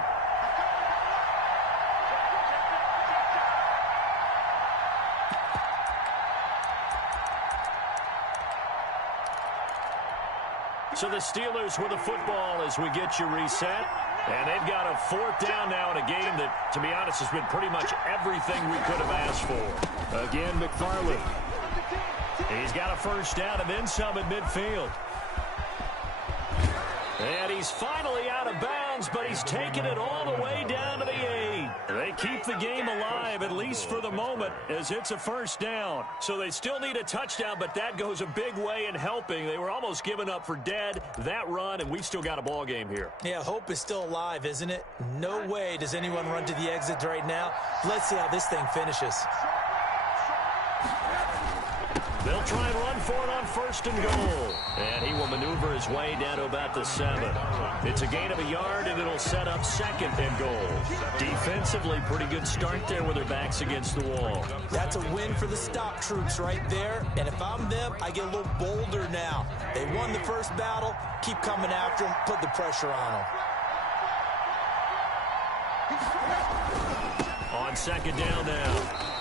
So the Steelers with the football as we get you reset. And they've got a 4th down now in a game that, to be honest, has been pretty much everything we could have asked for. Again, McFarland. He's got a 1st down and then some at midfield. And he's finally out of bounds, but he's taken it all the way down to the 8. They keep the game alive, at least for the moment, as it's a 1st down. So they still need a touchdown, but that goes a big way in helping. They were almost given up for dead, that run, and we've still got a ball game here. Yeah, hope is still alive, isn't it? No way does anyone run to the exit right now. Let's see how this thing finishes. They'll try and run for it on 1st and goal. And he will maneuver his way down to about the 7. It's a gain of a yard, and it'll set up 2nd and goal. Defensively, pretty good start there with their backs against the wall. That's a win for the stop troops right there. And if I'm them, I get a little bolder now. They won the 1st battle. Keep coming after them. Put the pressure on them. On 2nd down now,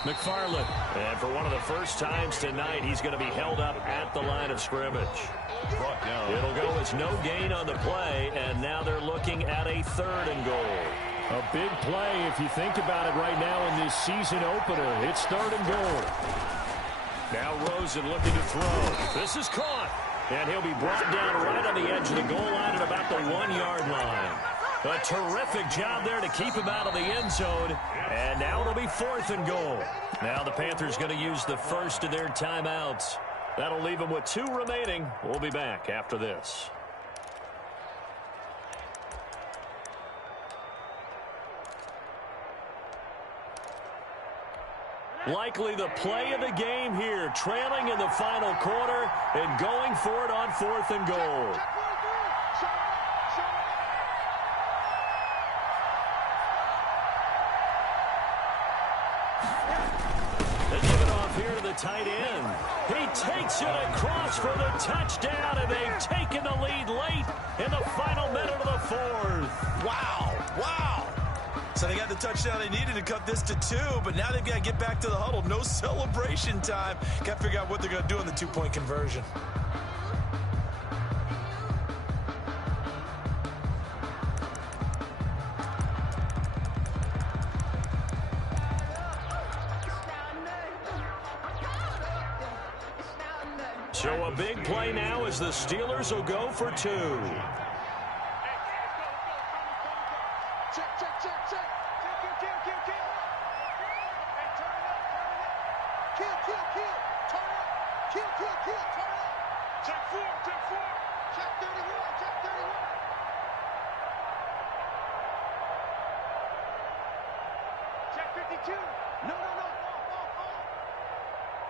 McFarland. And for one of the first times tonight, he's going to be held up at the line of scrimmage. It'll go as no gain on the play, and now they're looking at a 3rd and goal. A big play if you think about it right now in this season opener. It's 3rd and goal. Now Rosen looking to throw. This is caught. And he'll be brought down right on the edge of the goal line at about the 1-yard line. A terrific job there to keep him out of the end zone. And now it'll be 4th and goal. Now the Panthers going to use the first of their timeouts. That'll leave them with 2 remaining. We'll be back after this. Likely the play of the game here, trailing in the final quarter and going for it on 4th and goal. They give it off handoff here to the tight end. He takes it across for the touchdown, and they've taken the lead late in the final minute of the fourth. Wow, wow. So they got the touchdown they needed to cut this to 2, but now they've got to get back to the huddle. No celebration time. Got to figure out what they're going to do in the 2-point conversion. So a big play now as the Steelers will go for 2.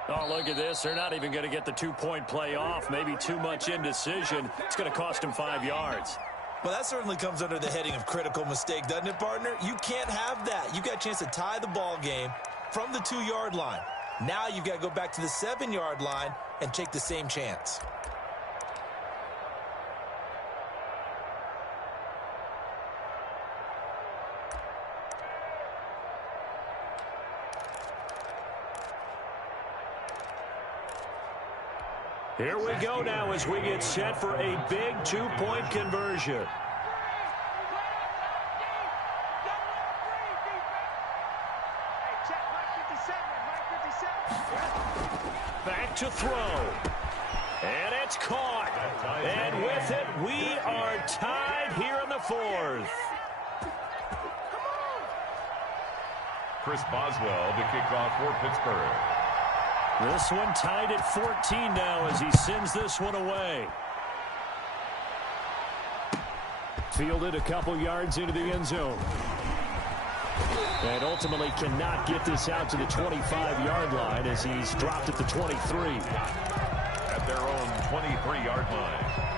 Oh, look at this. They're not even going to get the 2-point play off. Maybe too much indecision. It's going to cost him 5 yards. Well, that certainly comes under the heading of critical mistake, doesn't it, partner? You can't have that. You've got a chance to tie the ball game from the 2-yard line. Now you've got to go back to the 7-yard line and take the same chance. Here we go now as we get set for a big 2-point conversion. Back to throw. And it's caught. And with it, we are tied here in the fourth. Chris Boswell to kick off for Pittsburgh. This one tied at 14 now as he sends this one away. Fielded a couple yards into the end zone. And ultimately cannot get this out to the 25-yard line as he's dropped at the 23. At their own 23-yard line.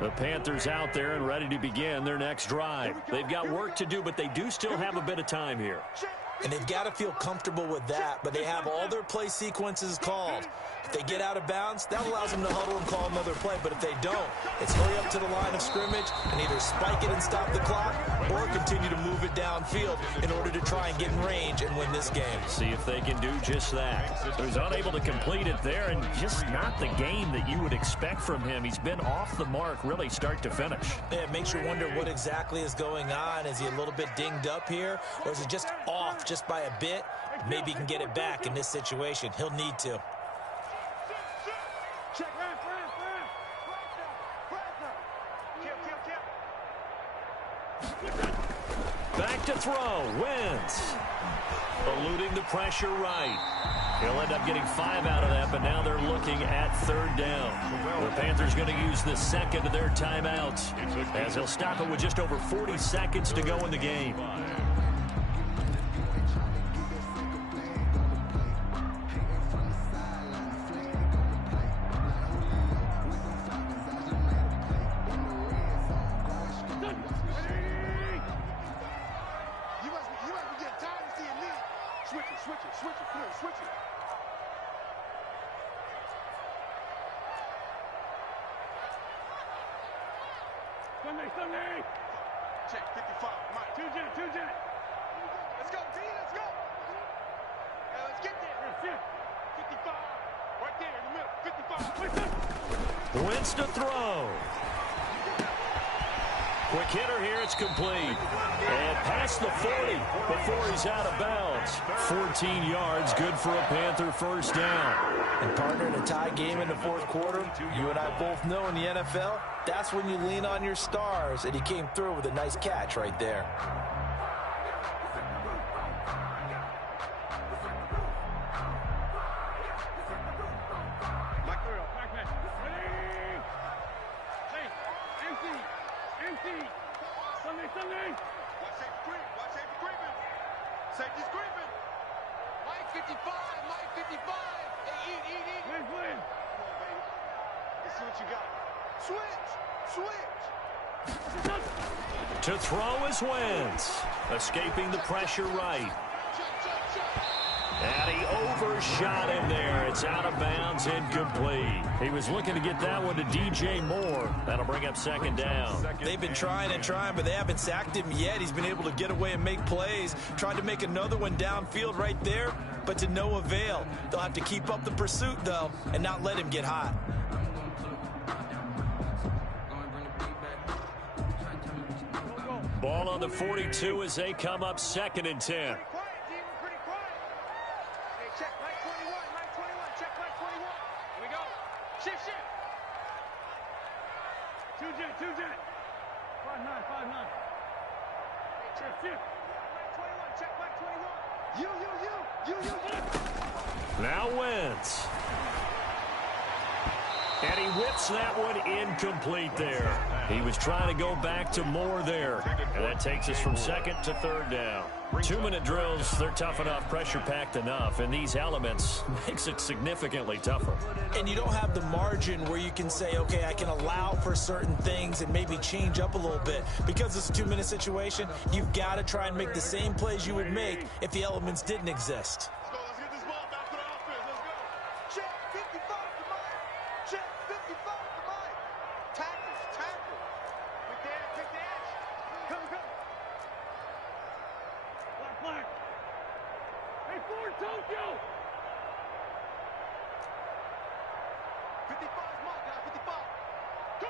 The Panthers out there and ready to begin their next drive. They've got work to do, but they do still have a bit of time here. And they've got to feel comfortable with that, but they have all their play sequences called. If they get out of bounds, that allows them to huddle and call another play. But if they don't, it's hurry up to the line of scrimmage and either spike it and stop the clock or continue to move it downfield in order to try and get in range and win this game. See if they can do just that. So he's unable to complete it there, and just not the game that you would expect from him. He's been off the mark really start to finish. Yeah, it makes you wonder what exactly is going on. Is he a little bit dinged up here, or is it just off just by a bit? Maybe he can get it back in this situation. He'll need to. Back to throw. Wentz. Eluding the pressure right. He'll end up getting 5 out of that, but now they're looking at 3rd down. The Panthers going to use the second of their timeouts as they'll stop it with just over 40 seconds to go in the game. Check 55. Mike. 2 Jen. Let's go, D. Let's go. Let's get there. 55. Right there in the middle. 55. Wentz to throw. Quick hitter here. It's complete. And past the 40 before he's out of bounds. 14 yards. Good for a Panther first down. And partner, in a tie game in the 4th quarter, you and I both know in the NFL, that's when you lean on your stars, and he came through with a nice catch right there. Safety's creeping. Mike 55. Eat. Win. Come on, baby. Let's see what you got. Switch. To throw is Wentz. Escaping the pressure right. And he overshot him there. It's out of bounds, incomplete. He was looking to get that one to DJ Moore. That'll bring up second down. They've been trying, but they haven't sacked him yet. He's been able to get away and make plays. Tried to make another one downfield right there, but to no avail. They'll have to keep up the pursuit, though, and not let him get hot. Ball on the 42 as they come up 2nd and 10. Check Mike 21. Check Mike 21. Here we go. Shift. 2 jet. 5-9. Hey, shift. Check Mike 21. You. Now Wentz. And he whips that one incomplete there. He was trying to go back to Moore there. And that takes us from 2nd to 3rd down. 2-minute drills, they're tough enough, pressure-packed enough, and these elements makes it significantly tougher. And you don't have the margin where you can say, okay, I can allow for certain things and maybe change up a little bit. Because it's a 2-minute situation, you've got to try and make the same plays you would make if the elements didn't exist. Let's get this ball back to the offense. Let's go. Check 55 to Mike. Check 55 to Mike. Tackle. Quick the edge. Come. Black. Hey, Ford, Tokyo. 55 is Mike, guys. 55. Go.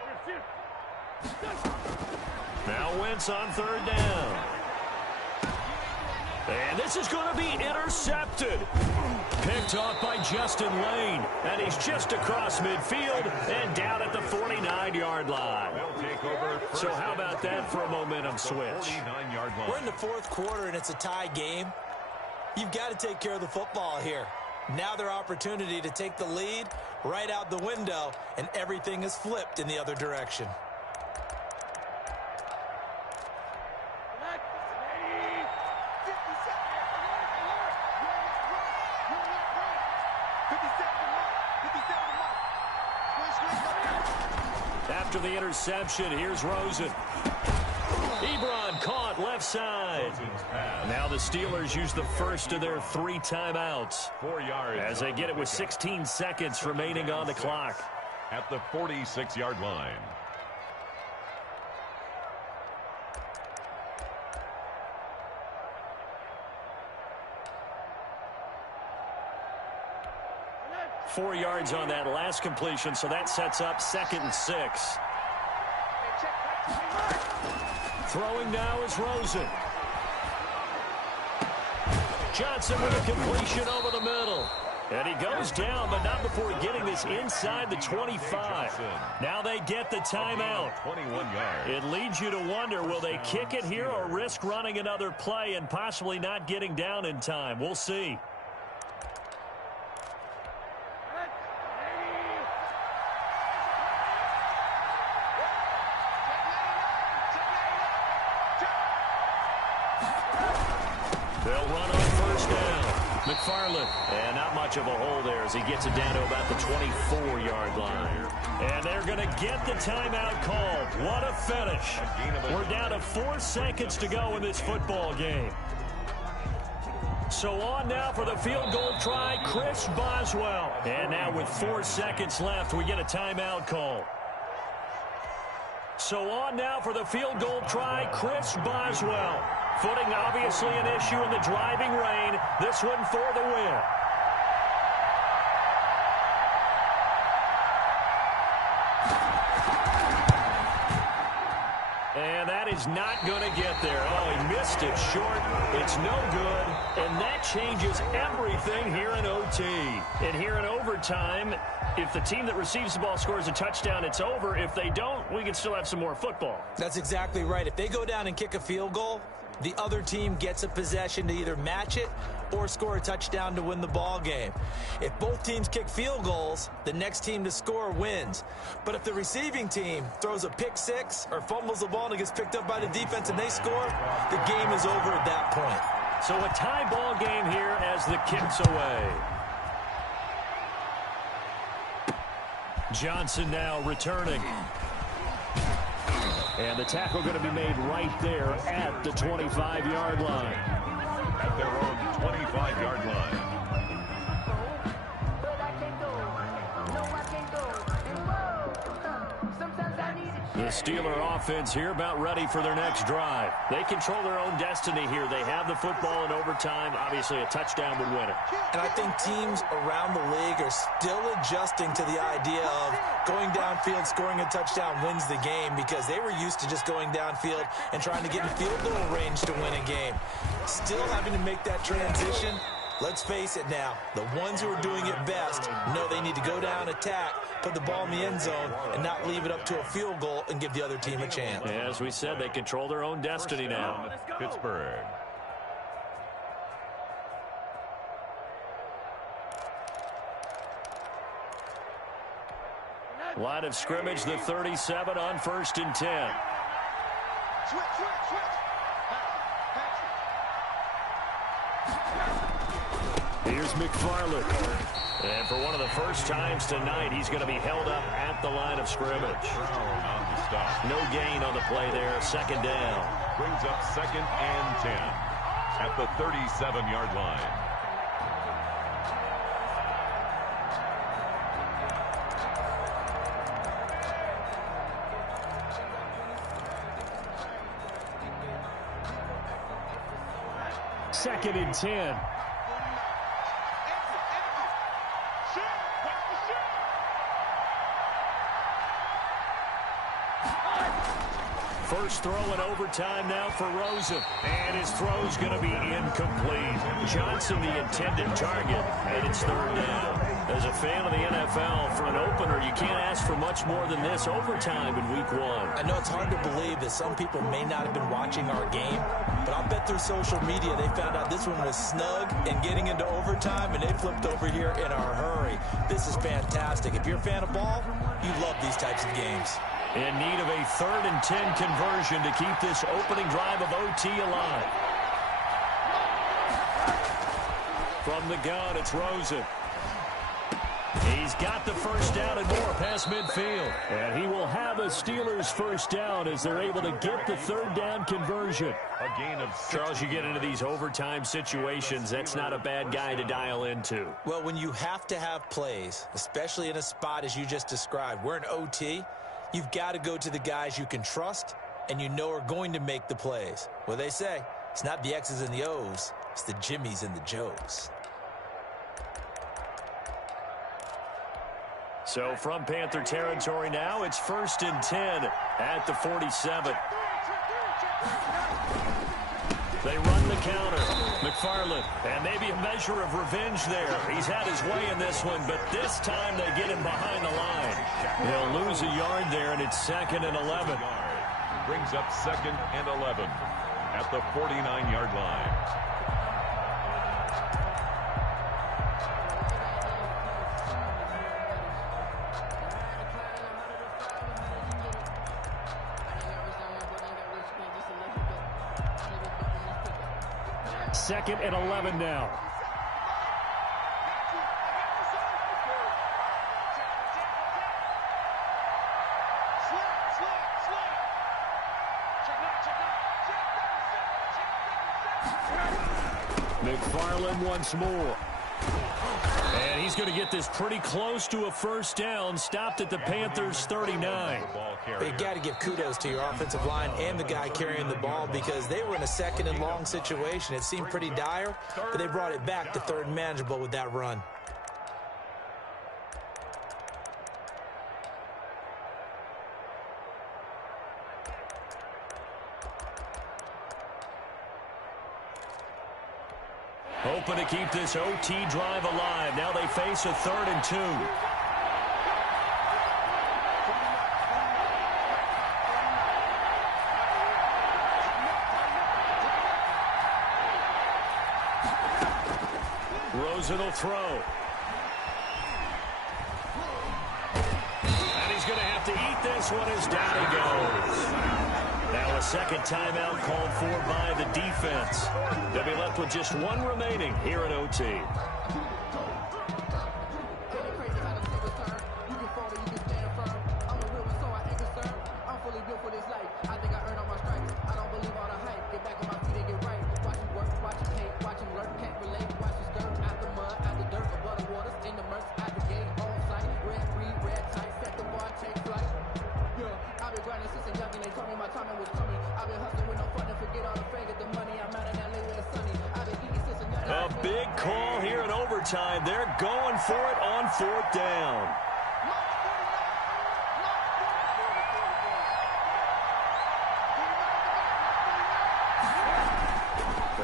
Now Wentz on 3rd down. And this is going to be intercepted. Picked off by Justin Lane. And he's just across midfield and down at the 49-yard line. So how about that for a momentum switch? 49-yard line. We're in the 4th quarter, and it's a tie game. You've got to take care of the football here. Now their opportunity to take the lead right out the window, and everything is flipped in the other direction. After the interception, here's Rosen. Ebron caught left side. Now the Steelers use the first of their 3 timeouts 4 yards as they get it with 16 seconds remaining on the clock. At the 46-yard line. Four yards on that last completion, so that sets up 2nd and 6. Throwing now is Rosen. Johnson with a completion over the middle. And he goes down, but not before getting this inside the 25. Now they get the timeout. 21 yards. It leads you to wonder, will they kick it here or risk running another play and possibly not getting down in time? We'll see. They'll run on 1st down. McFarland, and not much of a hole there as he gets it down to about the 24-yard line. And they're going to get the timeout called. What a finish. We're down to 4 seconds to go in this football game. So on now for the field goal try, Chris Boswell. And now with 4 seconds left, we get a timeout call. So on now for the field goal try, Chris Boswell. Footing obviously an issue in the driving rain. This one for the win. And that is not going to get there. Oh, he missed it short. It's no good. And that changes everything here in OT. And here in overtime, if the team that receives the ball scores a touchdown, it's over. If they don't, we can still have some more football. That's exactly right. If they go down and kick a field goal, the other team gets a possession to either match it or score a touchdown to win the ball game. If both teams kick field goals, the next team to score wins. But if the receiving team throws a pick six or fumbles the ball and it gets picked up by the defense and they score, the game is over at that point. So a tie ball game here as the kick's away. Johnson now returning. And the tackle going to be made right there at the 25-yard line. At their own 25-yard line. The Steeler offense here about ready for their next drive. They control their own destiny here. They have the football in overtime. Obviously, a touchdown would win it. And I think teams around the league are still adjusting to the idea of going downfield, scoring a touchdown wins the game, because they were used to just going downfield and trying to get in field goal range to win a game. Still having to make that transition. Let's face it now, the ones who are doing it best know they need to go down, attack, put the ball in the end zone, and not leave it up to a field goal and give the other team a chance. As we said, they control their own destiny now. Pittsburgh. Line of scrimmage, the 37 on 1st and 10. Switch. Here's McFarland. And for one of the first times tonight, he's going to be held up at the line of scrimmage. No gain on the play there. 2nd down. Brings up 2nd and 10 at the 37-yard line. Second and 10. First throw in overtime now for Rosen. And his throw's going to be incomplete. Johnson the intended target, and it's 3rd down. As a fan of the NFL, for an opener, you can't ask for much more than this overtime in Week 1. I know it's hard to believe that some people may not have been watching our game, but I'll bet through social media they found out this one was snug and getting into overtime, and they flipped over here in a hurry. This is fantastic. If you're a fan of ball, you love these types of games. In need of a 3rd and 10 conversion to keep this opening drive of OT alive. From the gun, it's Rosen. He's got the first down and more past midfield. And he will have a Steelers first down as they're able to get the 3rd down conversion. A gain of 6. Charles, you get into these overtime situations, that's not a bad guy to dial into. Well, when you have to have plays, especially in a spot as you just described, we're in OT, you've got to go to the guys you can trust and you know are going to make the plays. Well, they say it's not the X's and the O's, it's the Jimmys and the Joes. So from Panther territory now, it's 1st and 10 at the 47. They run the counter. McFarland, and maybe a measure of revenge there. He's had his way in this one, but this time they get him behind the line. They'll lose a yard there, and it's 2nd and 11. Brings up 2nd and 11 at the 49-yard line. Second and 11 now. McFarland once more. And he's going to get this pretty close to a first down. Stopped at the Panthers' 39. You got to give kudos to your offensive line and the guy carrying the ball, because they were in a 2nd and long situation. It seemed pretty dire, but they brought it back to 3rd and manageable with that run. Hoping to keep this OT drive alive. Now they face a 3rd and 2. Rosen will throw. And he's going to have to eat this one as down he goes. Now a 2nd timeout called for by the defense. They'll be left with just 1 remaining here in OT. big call here in overtime. They're going for it on 4th down.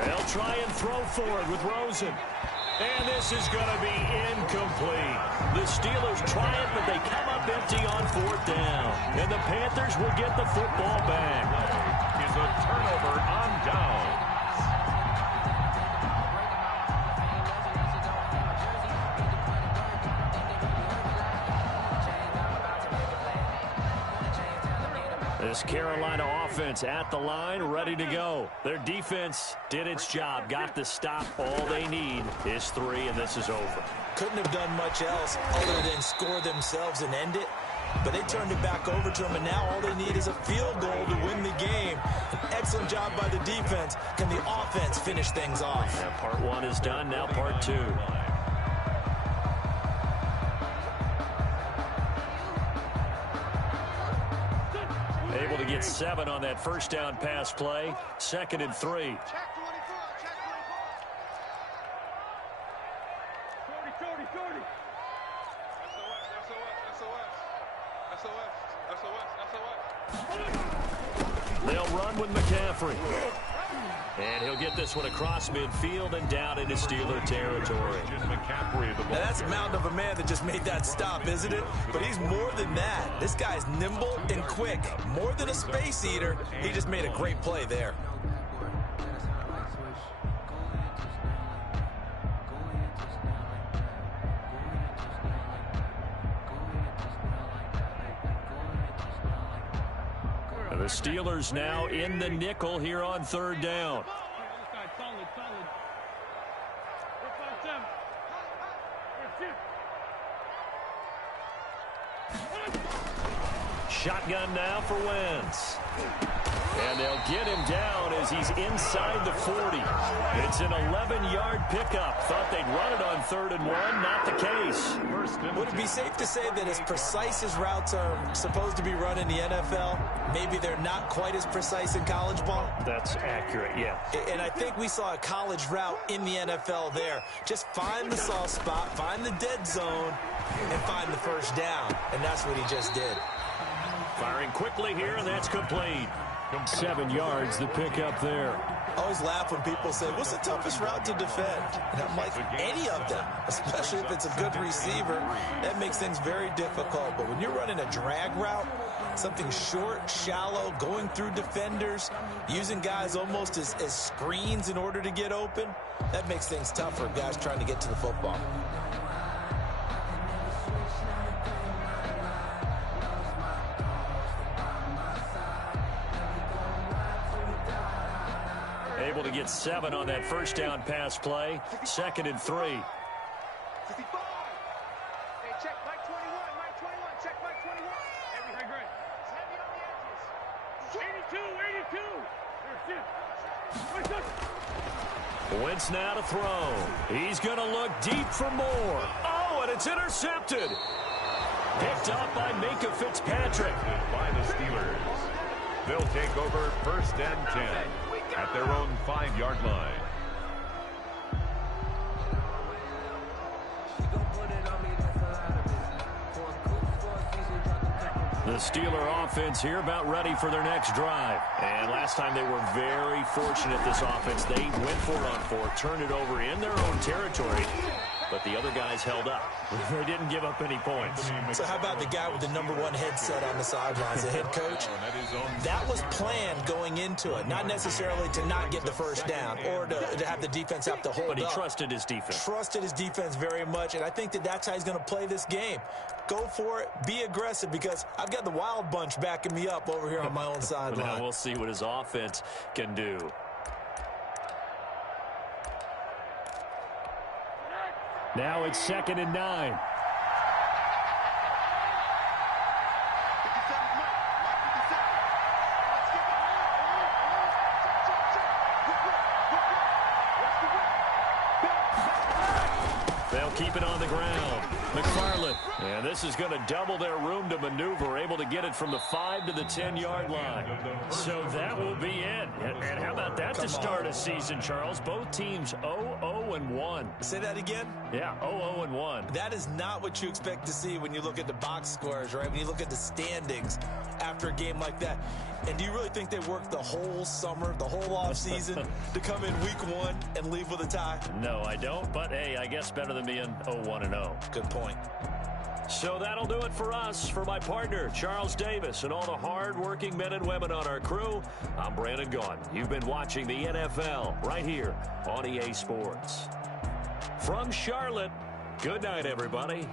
They'll try and throw for it with Rosen. And this is going to be incomplete. The Steelers try it, but they come up empty on 4th down. And the Panthers will get the football back. Is a turnover on down. This Carolina offense at the line, ready to go. Their defense did its job, got the stop. All they need is 3, and this is over. Couldn't have done much else other than score themselves and end it. But they turned it back over to them, and now all they need is a field goal to win the game. An excellent job by the defense. Can the offense finish things off? Yeah, part 1 is done, now part 2. Able to get 7 on that first down pass play. 2nd and 3. Check 24, check 24. 40. SOS. They'll run with McCaffrey. And he'll get this one across midfield and down into Steeler territory. Now that's a mountain of a man that just made that stop, isn't it? But he's more than that. This guy's nimble and quick. More than a space eater. He just made a great play there. The Steelers now in the nickel here on 3rd down. Shotgun now for Wentz. And they'll get him down as he's inside the 40. It's an 11-yard pickup. Thought they'd run it on 3rd and 1. Not the case. Would it be safe to say that as precise as routes are supposed to be run in the NFL, maybe they're not quite as precise in college ball? That's accurate, yeah. And I think we saw a college route in the NFL there. Just find the soft spot, find the dead zone, and find the first down. And that's what he just did. Firing quickly here, and that's complete. 7 yards, the pickup there. I always laugh when people say, what's the toughest route to defend? And I'm like, any of them, especially if it's a good receiver. That makes things very difficult. But when you're running a drag route, something short, shallow, going through defenders, using guys almost as screens in order to get open, that makes things tough for guys trying to get to the football. Able to get 7 on that first down pass play. 2nd and 3. 55. Hey, check Mike 21. Mike 21. Check Mike 21. Heavy, high grade. It's heavy on the edges. 82. Wentz now to throw. He's going to look deep for more. Oh, and it's intercepted. Picked up by Minka Fitzpatrick. By the Steelers. They'll take over 1st and 10 at their own 5-yard line. The Steeler offense here about ready for their next drive. And last time they were very fortunate, this offense. They went for it on 4, turned it over in their own territory. But the other guys held up. They didn't give up any points. So how about the guy with the #1 headset on the sidelines, the head coach? That was planned going into it. Not necessarily to not get the first down or to have the defense have to hold up. But he trusted his defense. Trusted his defense very much, and I think that's how he's going to play this game. Go for it. Be aggressive, because I've got the wild bunch backing me up over here on my own sideline. Now we'll see what his offense can do. Now it's 2nd and 9. They'll keep it on the ground. McFarland. And this is going to double their room to maneuver, able to get it from the 5 to the 10-yard line. So that will be it. And how about that to start a season, Charles? Both teams 0-0 0-1. Say that again? Yeah, 0-1. That is not what you expect to see when you look at the box scores, right? When you look at the standings after a game like that. And do you really think they worked the whole summer, the whole offseason to come in week 1 and leave with a tie? No, I don't. But, hey, I guess better than being 0-1-0. Good point. So that'll do it for us. For my partner, Charles Davis, and all the hard-working men and women on our crew, I'm Brandon Gaughan. You've been watching the NFL right here on EA Sports. From Charlotte, good night, everybody.